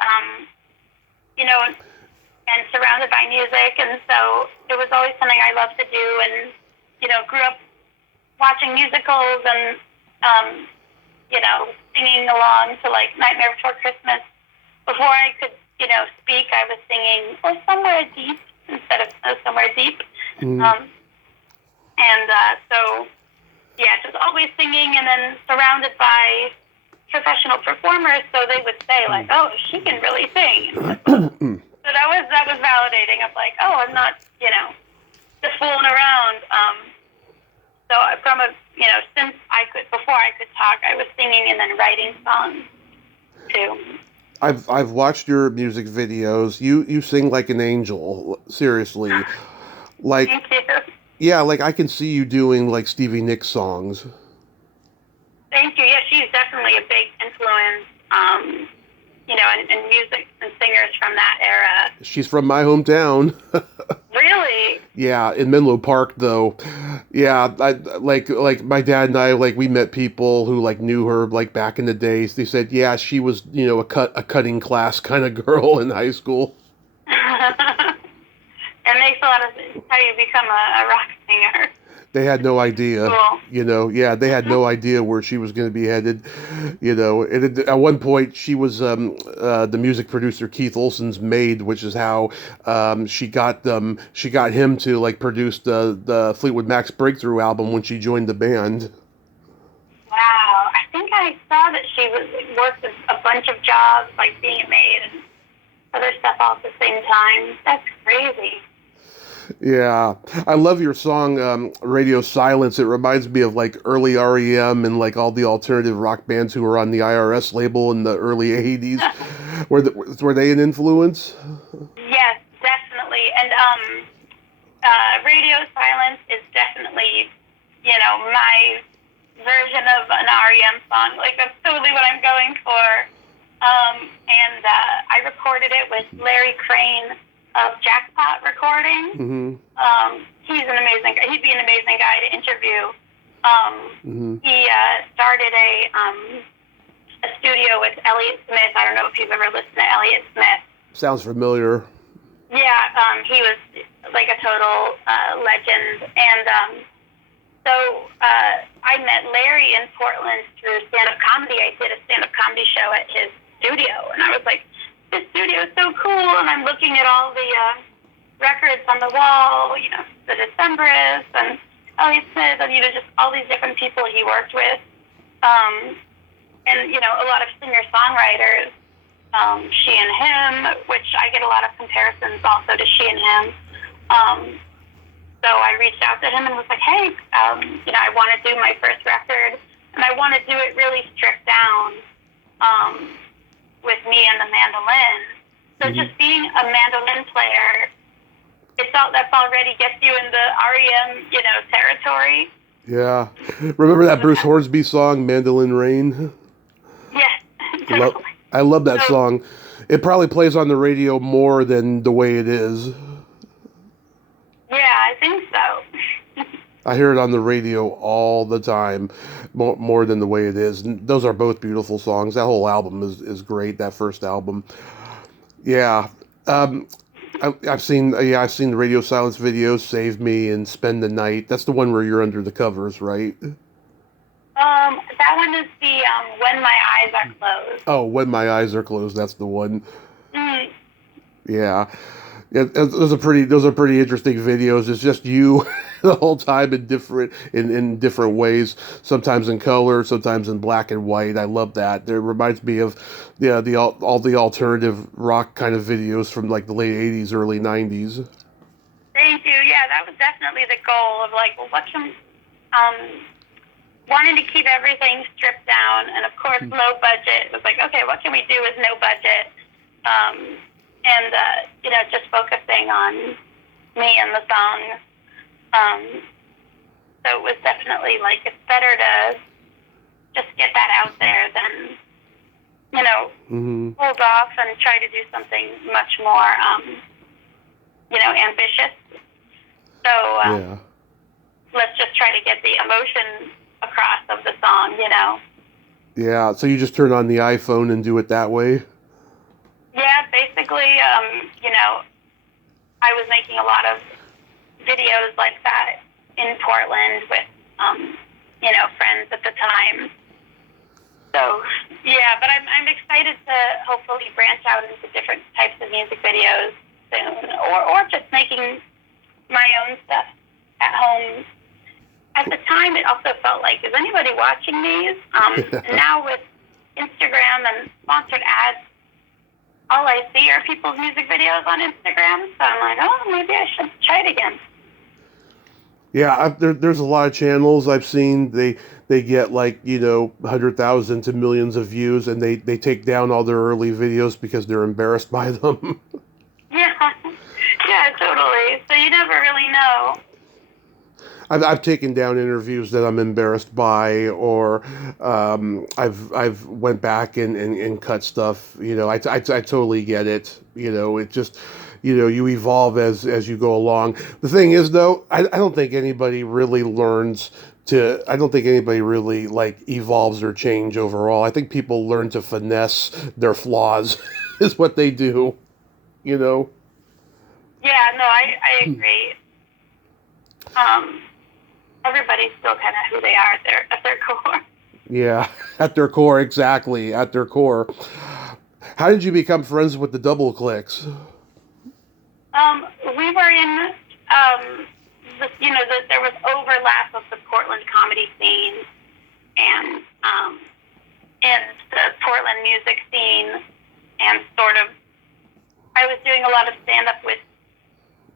and surrounded by music, and so it was always something I loved to do, and grew up watching musicals and singing along to like Nightmare Before Christmas. Before I could speak, I was singing "Or Somewhere Deep" instead of "Somewhere Deep," Mm. um, and so yeah, just always singing, and then surrounded by professional performers, so they would say like, "Oh, she can really sing." So that was validating. Of like, oh, I'm not just fooling around. So from since before I could talk, I was singing and then writing songs too. I've watched your music videos. You sing like an angel. Seriously, like Thank you. yeah, like I can see you doing like Stevie Nicks songs. Thank you. Yeah, she's definitely a big influence. In music and singers from that era. She's from my hometown. Really? Yeah, in Menlo Park though. Yeah, I like my dad and I like we met people who like knew her like back in the days. They said, yeah, she was a cutting class kind of girl in high school. It makes a lot of sense how you become a rock singer. They had no idea, Cool. yeah, they had no idea where she was going to be headed, and at one point she was the music producer Keith Olsen's maid, which is how she got him to like produce the Fleetwood Mac's Breakthrough album when she joined the band. Wow. I think I saw that she worked a bunch of jobs, like being a maid and other stuff all at the same time. That's crazy. Yeah, I love your song Radio Silence. It reminds me of like early REM and like all the alternative rock bands who were on the IRS label in the early 80s. Were they an influence? Yes, definitely. And Radio Silence is definitely, my version of an REM song. Like, that's totally what I'm going for. And I recorded it with Larry Crane of Jackpot Recording. Mm-hmm. He's an amazing guy. He'd be an amazing guy to interview. Mm-hmm. He started a studio with Elliott Smith. I don't know if you've ever listened to Elliott Smith. Sounds familiar. Yeah, he was like a total legend. And so I met Larry in Portland through stand-up comedy. I did a stand-up comedy show at his studio, and I was like, this studio is so cool. And I'm looking at all the records on the wall, the Decemberists and Elliott Smith, and just all these different people he worked with, and a lot of singer-songwriters. She and Him, which I get a lot of comparisons also to She and Him. So I reached out to him and was like, hey, I want to do my first record, and I want to do it really stripped down with me and the mandolin. So just being a mandolin player, that's already gets you in the REM, territory. Yeah. Remember that Bruce Hornsby song, Mandolin Rain? Yes, totally. I love that song. It probably plays on the radio more than The Way It Is. Yeah, I think so. I hear it on the radio all the time, more than The Way It Is. And those are both beautiful songs. That whole album is great. That first album, yeah. I've seen the Radio Silence videos, Save Me and Spend the Night. That's the one where you're under the covers, right? That one is the When My Eyes Are Closed. Oh, When My Eyes Are Closed. That's the one. Mm. Yeah. Yeah, those are pretty interesting videos. It's just you the whole time in different ways. Sometimes in color, sometimes in black and white. I love that. It reminds me of all the alternative rock kind of videos from like the late '80s, early '90s. Thank you. Yeah, that was definitely the goal of like, well, what can wanting to keep everything stripped down, and of course low budget. It was like, okay, what can we do with no budget? And just focusing on me and the songs. So it was definitely like, it's better to just get that out there than hold off and try to do something much more ambitious. So Yeah. let's just try to get the emotion across of the song, you know. Yeah. So you just turn on the iPhone and do it that way? Yeah, basically, you know, I was making a lot of videos like that in Portland with, you know, friends at the time. So, yeah, but I'm excited to hopefully branch out into different types of music videos soon, or just making my own stuff at home. At the time, it also felt like, is anybody watching these? And now with Instagram and sponsored ads, all I see are people's music videos on Instagram. So I'm like, oh, maybe I should try it again. Yeah, there's a lot of channels I've seen. They get like 100,000 to millions of views, and they take down all their early videos because they're embarrassed by them. Yeah, yeah, totally. So you never really know. I've taken down interviews that I'm embarrassed by, or I've went back and cut stuff. I totally get it. It just you evolve as you go along. The thing is, though, I don't think anybody really learns to. I don't think anybody really like evolves or change overall. I think people learn to finesse their flaws, is what they do. You know. Yeah, no, I agree. Everybody's still kind of who they are at their core. Yeah, at their core, exactly. At their core. How did you become friends with the Double Clicks? We were in, there was overlap of the Portland comedy scene and in the Portland music scene, and sort of, I was doing a lot of stand up with,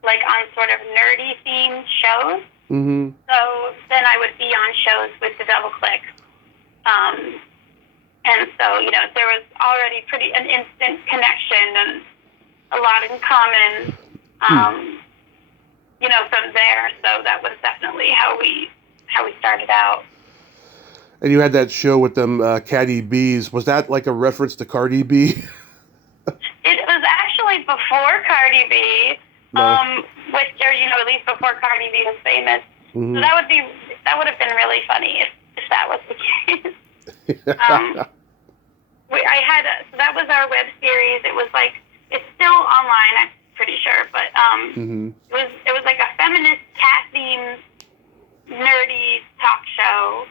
like, on sort of nerdy themed shows. Mm-hmm. So then I would be on shows with the Double Click. And so, there was already an instant connection and a lot in common, from there. So that was definitely how we started out. And you had that show with them, Caddy B's. Was that like a reference to Cardi B? It was actually before Cardi B, No. at least before Cardi B was famous. Mm-hmm. So that would have been really funny if that was the case. So that was our web series. It was like, it's still online, I'm pretty sure, but it was like a feminist cat themed nerdy talk show,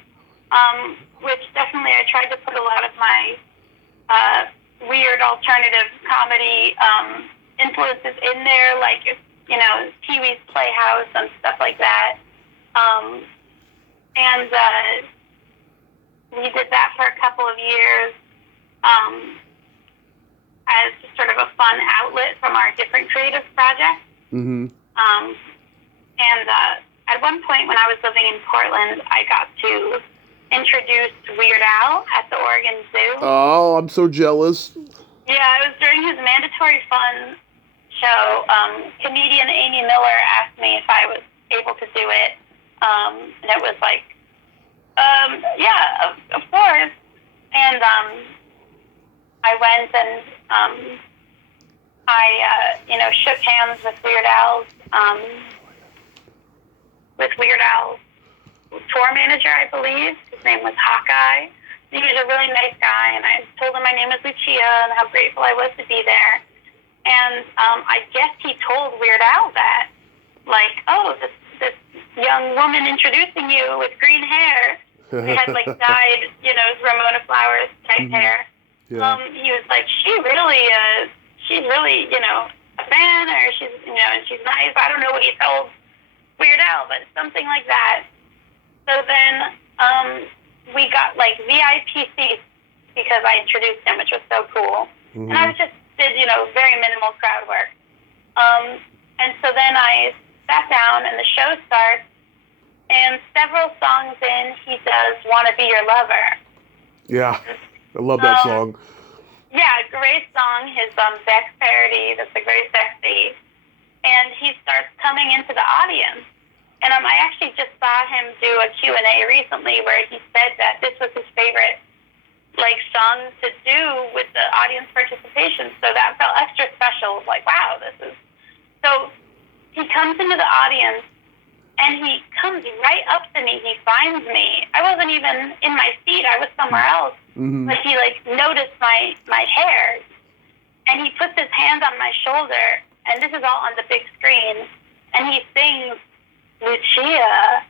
which definitely I tried to put a lot of my weird alternative comedy influences in there, like Pee-wee's Playhouse and stuff like that. And we did that for a couple of years as just sort of a fun outlet from our different creative projects. Mm-hmm. And at one point when I was living in Portland, I got to introduce Weird Al at the Oregon Zoo. Oh, I'm so jealous. Yeah, it was during his Mandatory Fun show. Comedian Amy Miller asked me if I was able to do it. And it was like, yeah, of course. And I went and I shook hands with Weird Al's tour manager, I believe. His name was Hawkeye. He was a really nice guy, and I told him my name is Lucia and how grateful I was to be there. And I guess he told Weird Al that, like, oh, this young woman introducing you with green hair. They had like dyed, Ramona Flowers type hair. Yeah. He was like, she's really, a fan, or she's, and she's nice. I don't know what he told Weird Al, but something like that. So then we got like VIP seats because I introduced him, which was so cool. Mm-hmm. And I just did, very minimal crowd work. And so then I sat down and the show starts, and several songs in, he does "Wanna Be Your Lover." Yeah, I love that song. Yeah, great song. His Beck parody, that's a very sexy. And he starts coming into the audience. And I actually just saw him do a Q&A recently where he said that this was his favorite, like, song to do with the audience participation. So that felt extra special. Like, wow, this is... So he comes into the audience, And he comes right up to me. He finds me. I wasn't even in my seat. I was somewhere else. Mm-hmm. But he, like, noticed my hair. And he puts his hand on my shoulder. And this is all on the big screen. And he sings, Lucia,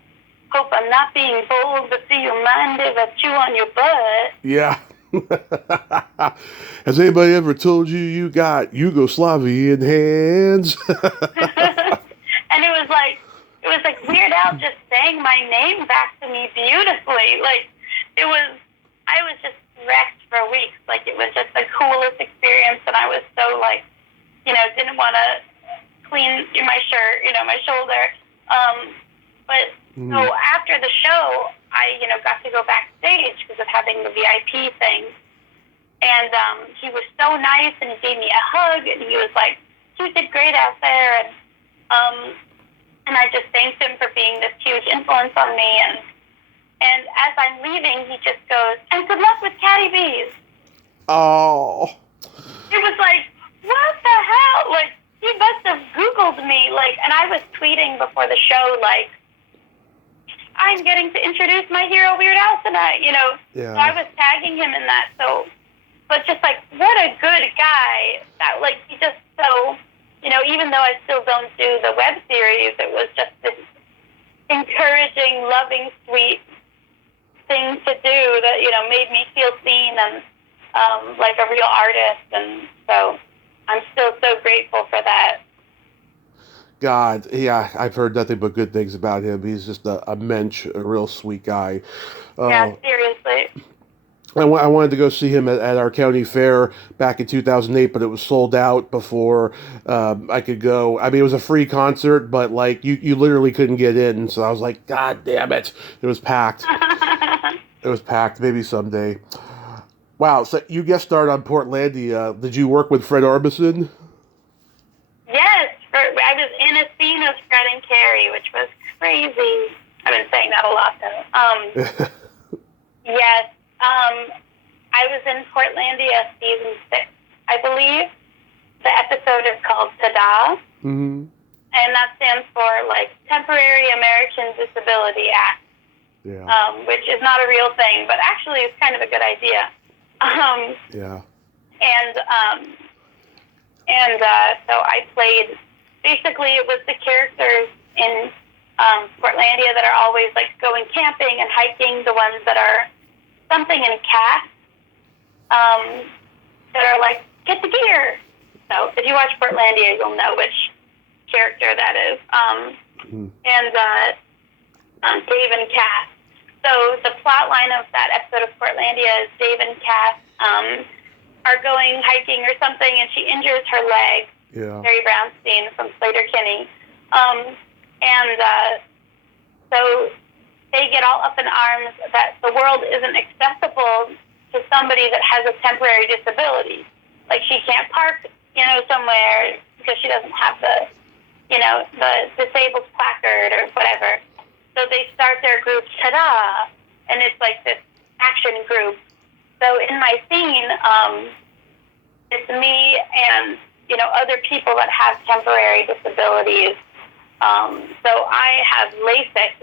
hope I'm not being bold, but do you mind if I chew on your butt? Yeah. Has anybody ever told you you got Yugoslavian hands? And it was like Weird Al just saying my name back to me beautifully. Like, I was just wrecked for weeks. Like, it was just the coolest experience, and I was so, like, didn't want to clean my shirt, my shoulder. But so after the show, I, got to go backstage because of having the VIP thing. And he was so nice, and he gave me a hug, and he was like, you did great out there. And I just thanked him for being this huge influence on me. And as I'm leaving, he just goes, and good luck with Catty Bees. Oh. It was like, what the hell? Like, he must have Googled me. Like, and I was tweeting before the show, like, I'm getting to introduce my hero Weird Al tonight, Yeah. So I was tagging him in that. So, but just like, what a good guy. That, like, he just so, even though I still don't do the web series, it was just this encouraging, loving, sweet thing to do that, made me feel seen and like a real artist. And so I'm still so grateful for that. God, yeah, I've heard nothing but good things about him. He's just a mensch, a real sweet guy. Yeah, seriously. I wanted to go see him at our county fair back in 2008, but it was sold out before I could go. I mean, it was a free concert, but like you literally couldn't get in. So I was like, God damn it! It was packed. It was packed. Maybe someday. Wow. So you guest starred on Portlandia. Did you work with Fred Arbison? Yes, I was in a scene of Fred and Carrie, which was crazy. I've been saying that a lot, though. Yes, I was in Portlandia season 6, I believe. The episode is called Ta-Da, and that stands for, like, Temporary American Disability Act, which is not a real thing, but actually it's kind of a good idea. So I played, basically it was the characters in Portlandia that are always like going camping and hiking, the ones that are something in cast, that are like, get the gear. So if you watch Portlandia, you'll know which character that is. Dave and Cass. So the plot line of that episode of Portlandia is Dave and Cass are going hiking or something, and she injures her leg. Mary Brownstein from Slater-Kinney. So they get all up in arms that the world isn't accessible to somebody that has a temporary disability. Like, she can't park, somewhere because she doesn't have the disabled placard or whatever. So they start their group, Ta-Da, and it's like this action group. So in my scene, it's me and, other people that have temporary disabilities. So I have LASIK.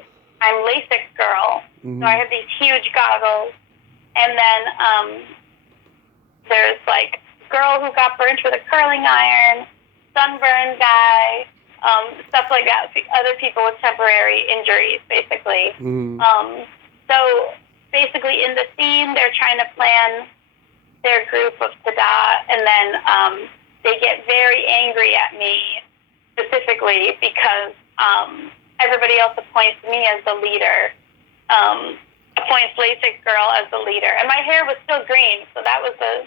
I'm LASIK girl. So I have these huge goggles. And then there's, like, girl who got burnt with a curling iron, sunburn guy, stuff like that. Other people with temporary injuries, basically. So basically in the scene, they're trying to plan their group of Ta-Da, and then they get very angry at me specifically because everybody else appoints me as the leader, appoints LASIK girl as the leader, and my hair was still green, so that was the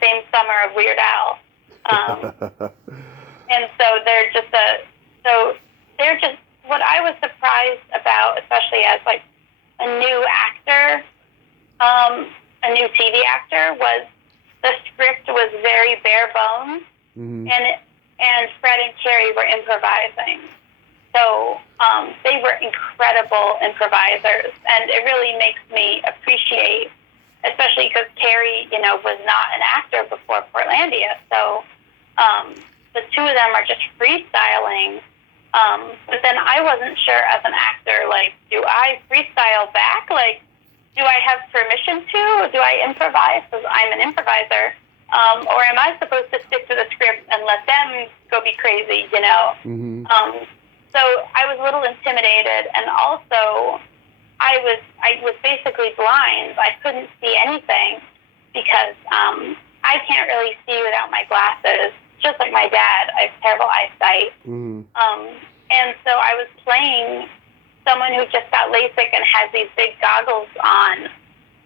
same summer of Weird Al. And so they're just what I was surprised about, especially as like a new actor, a new TV actor, was the script was very bare bones, and Fred and Carrie were improvising. So they were incredible improvisers, and it really makes me appreciate, especially because Carrie, was not an actor before Portlandia. So the two of them are just freestyling, But then I wasn't sure as an actor, like, do I freestyle back? Like, do I have permission to? Do I improvise? Because I'm an improviser. Or am I supposed to stick to the script and let them go be crazy, you know? Mm-hmm. So I was a little intimidated, and also I was basically blind. I couldn't see anything because I can't really see without my glasses. Just like my dad, I have terrible eyesight. Mm-hmm. And so I was playing someone who just got LASIK and has these big goggles on,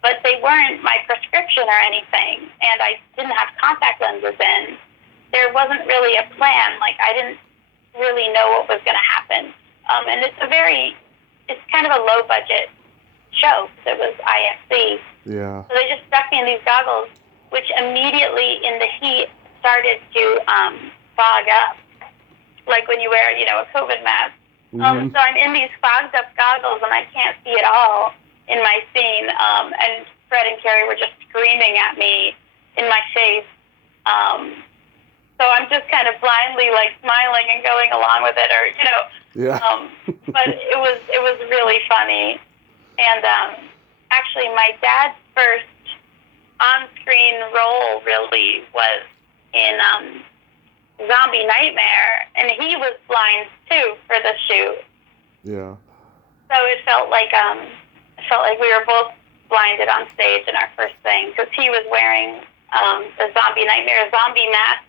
but they weren't my prescription or anything, and I didn't have contact lenses in. There wasn't really a plan. Like, I didn't really know what was going to happen. And it's kind of a low-budget show, because it was IFC. Yeah. So they just stuck me in these goggles, which immediately in the heat started to fog up, like when you wear, a COVID mask. Mm-hmm. So I'm in these fogged up goggles, and I can't see at all in my scene. And Fred and Carrie were just screaming at me in my face. So I'm just kind of blindly, like, smiling and going along with it, or, Yeah. but it was really funny. And actually, my dad's first on-screen role really was in Zombie Nightmare, and he was blind too for the shoot. Yeah. So it felt like we were both blinded on stage in our first thing, because he was wearing the Zombie Nightmare zombie mask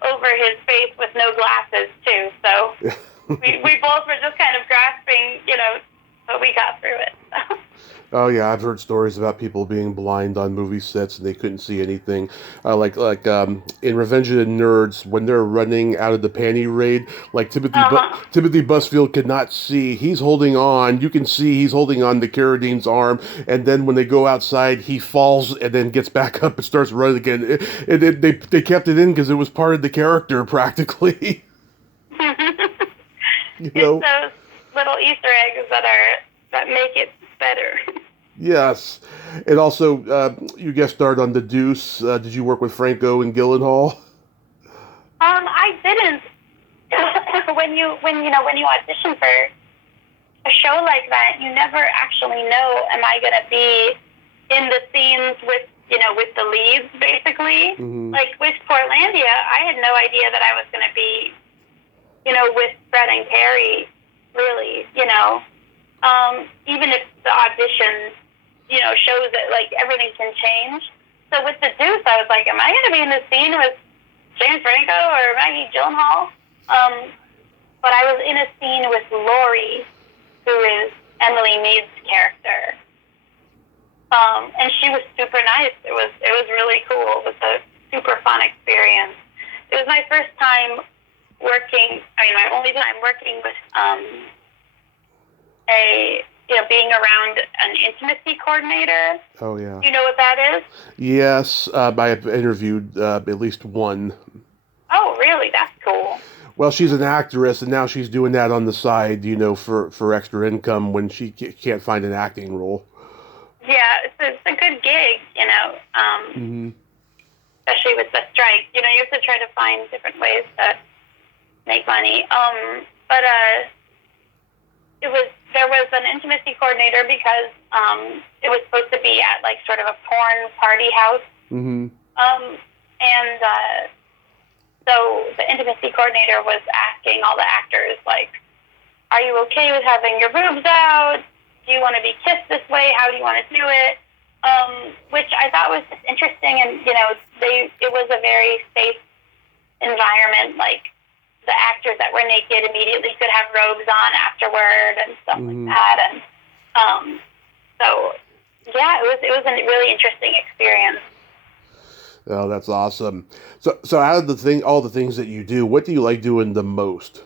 over his face with no glasses too. So we both were just kind of grasping, but we got through it. Oh yeah, I've heard stories about people being blind on movie sets and they couldn't see anything. Like in Revenge of the Nerds, when they're running out of the panty raid, like Timothy Busfield could not see. He's holding on. You can see he's holding on to Carradine's arm, and then when they go outside, he falls and then gets back up and starts running again. They kept it in because it was part of the character practically. It's those little Easter eggs that make it better. Yes. And also, you guest starred on The Deuce. Did you work with Franco and Gyllenhaal? I didn't. when you audition for a show like that, you never actually know, am I going to be in the scenes with the leads, basically? Mm-hmm. Like with Portlandia, I had no idea that I was going to be, with Fred and Carrie, really, even if the audition, shows that, like, everything can change. So with The Deuce, I was like, am I going to be in the scene with James Franco or Maggie Gyllenhaal? But I was in a scene with Lori, who is Emily Mead's character. And she was super nice. It was really cool. It was a super fun experience. It was my first time my only time working with being around an intimacy coordinator. Oh, yeah. Do you know what that is? Yes, I have interviewed at least one. Oh, really? That's cool. Well, she's an actress, and now she's doing that on the side, for extra income when she can't find an acting role. Yeah, it's a good gig, Mm-hmm. especially with the strike. You have to try to find different ways to make money. But there was an intimacy coordinator because it was supposed to be at, like, sort of a porn party house. Mm-hmm. And so the intimacy coordinator was asking all the actors, like, are you okay with having your boobs out? Do you want to be kissed this way? How do you want to do it? Which I thought was just interesting, and it was a very safe environment. Like, the actors that were naked immediately could have robes on afterward and stuff like that. And so yeah, it was a really interesting experience. Oh, that's awesome. So out of all the things that you do, what do you like doing the most?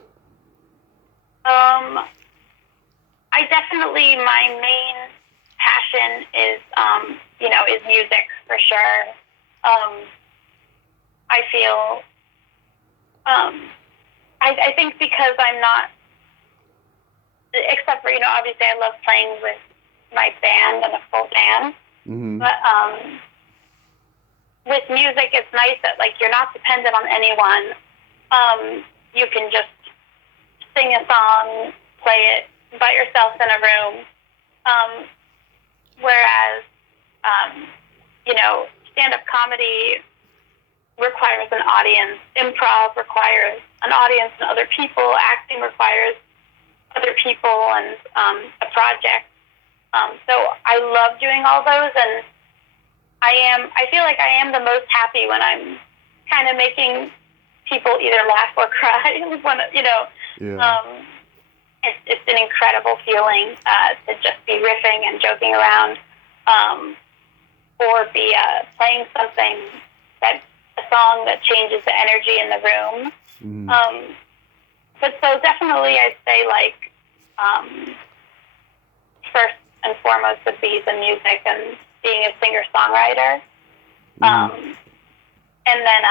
I definitely, my main passion is music, for sure. I feel, I think because I'm not, except for, obviously I love playing with my band and a full band, Mm-hmm. but with music, it's nice that, like, you're not dependent on anyone. You can just sing a song, play it by yourself in a room. Whereas, stand-up comedy requires an audience. Improv requires an audience and other people. Acting requires other people and a project. So I love doing all those, and I feel like I am the most happy when I'm kind of making people either laugh or cry. It's an incredible feeling to just be riffing and joking around, or be playing something a song that changes the energy in the room. But so definitely I'd say first and foremost would be the music and being a singer-songwriter. And then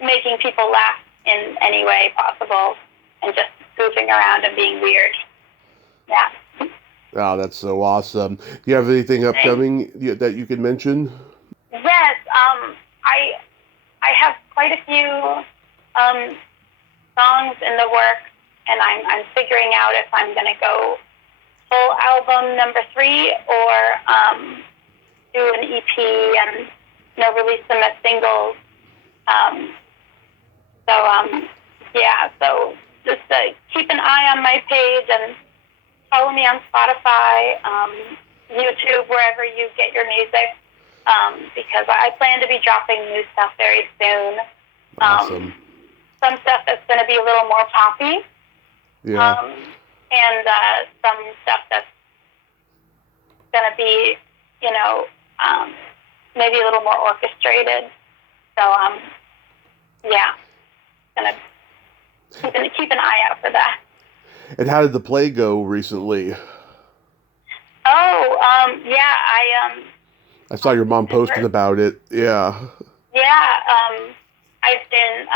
making people laugh in any way possible and just goofing around and being weird. Yeah. Wow, that's so awesome. Do you have anything upcoming that you can mention? Yes, I have quite a few songs in the works, and I'm figuring out if I'm going to go full album number 3 or do an EP and release them as singles. So just keep an eye on my page and follow me on Spotify, YouTube, wherever you get your music. Because I plan to be dropping new stuff very soon. Awesome. Some stuff that's going to be a little more poppy. Yeah. And some stuff that's going to be, maybe a little more orchestrated. So, gonna keep an eye out for that. And how did the play go recently? I saw your mom posting about it. Yeah. Yeah, I've been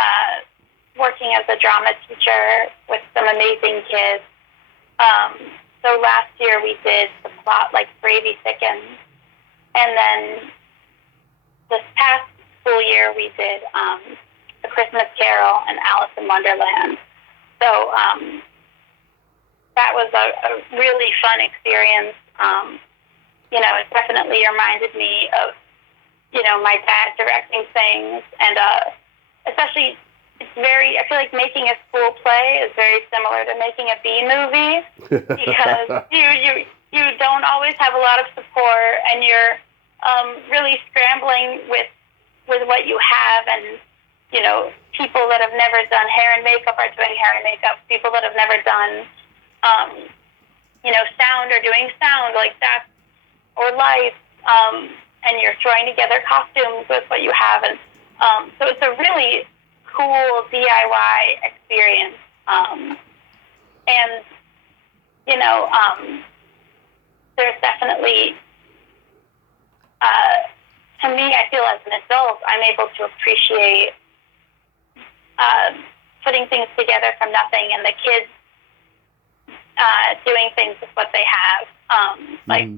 working as a drama teacher with some amazing kids. So last year we did the plot like Gravy Thickens, and then this past school year we did The Christmas Carol and Alice in Wonderland. So that was a really fun experience. It definitely reminded me of, my dad directing things, and especially I feel like making a school play is very similar to making a B movie, because you don't always have a lot of support, and you're really scrambling with what you have, and people that have never done hair and makeup are doing hair and makeup. People that have never done sound are doing sound, like that, or lights, and you're throwing together costumes with what you have, and so it's a really cool DIY experience. There's definitely, to me, I feel as an adult, I'm able to appreciate putting things together from nothing, and the kids doing things with what they have. Like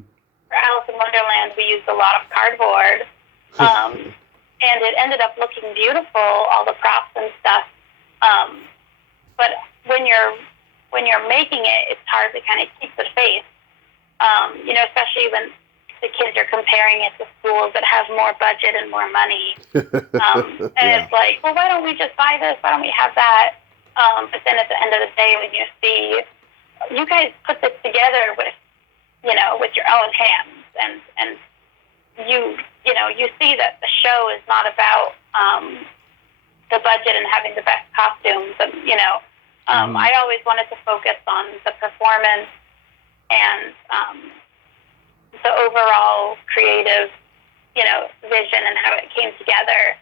for Alice in Wonderland, we used a lot of cardboard, and it ended up looking beautiful, all the props and stuff. But when you're making it, it's hard to kind of keep the faith. Especially when the kids are comparing it to schools that have more budget and more money. And it's like, well, why don't we just buy this? Why don't we have that? But then at the end of the day, when you see, you guys put this together with your own hands, and you see that the show is not about the budget and having the best costumes. And, I always wanted to focus on the performance and the overall creative, vision and how it came together.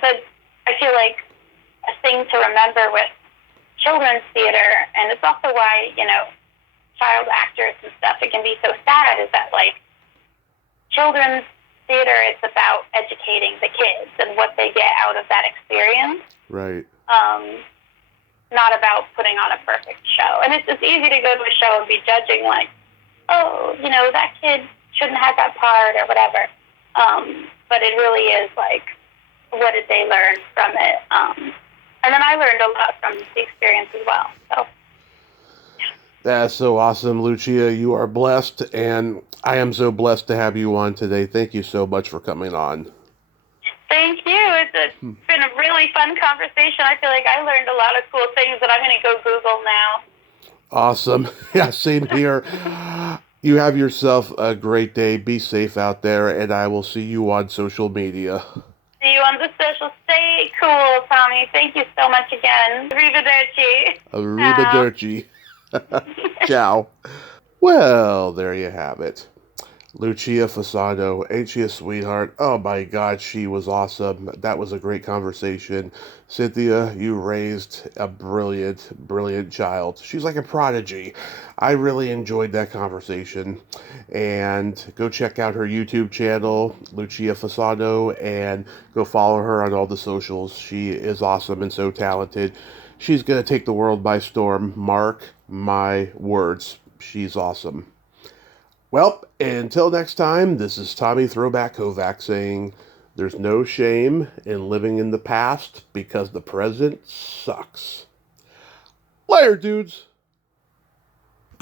But I feel like a thing to remember with children's theater, and it's also why, child actors and stuff, it can be so sad, is that, like, children's theater is about educating the kids and what they get out of that experience. Right. Not about putting on a perfect show. And it's easy to go to a show and be judging, like, oh, that kid shouldn't have that part or whatever. But it really is like, what did they learn from it? And then I learned a lot from the experience as well. So. That's so awesome, Lucia. You are blessed, and I am so blessed to have you on today. Thank you so much for coming on. Thank you. It's been a really fun conversation. I feel like I learned a lot of cool things that I'm going to go Google now. Awesome. Yeah, same here. You have yourself a great day. Be safe out there, and I will see you on social media. See you on the social. Stay cool, Tommy. Thank you so much again. Arrivederci. Arrivederci. Ciao. Well, there you have it. Lucia Fasano, ain't she a sweetheart? Oh my God, she was awesome. That was a great conversation. Cynthia, you raised a brilliant, brilliant child. She's like a prodigy. I really enjoyed that conversation. And go check out her YouTube channel, Lucia Fasano, and go follow her on all the socials. She is awesome and so talented. She's going to take the world by storm. Mark my words. She's awesome. Well, until next time, this is Tommy Throwback Kovac saying there's no shame in living in the past because the present sucks. Later, dudes.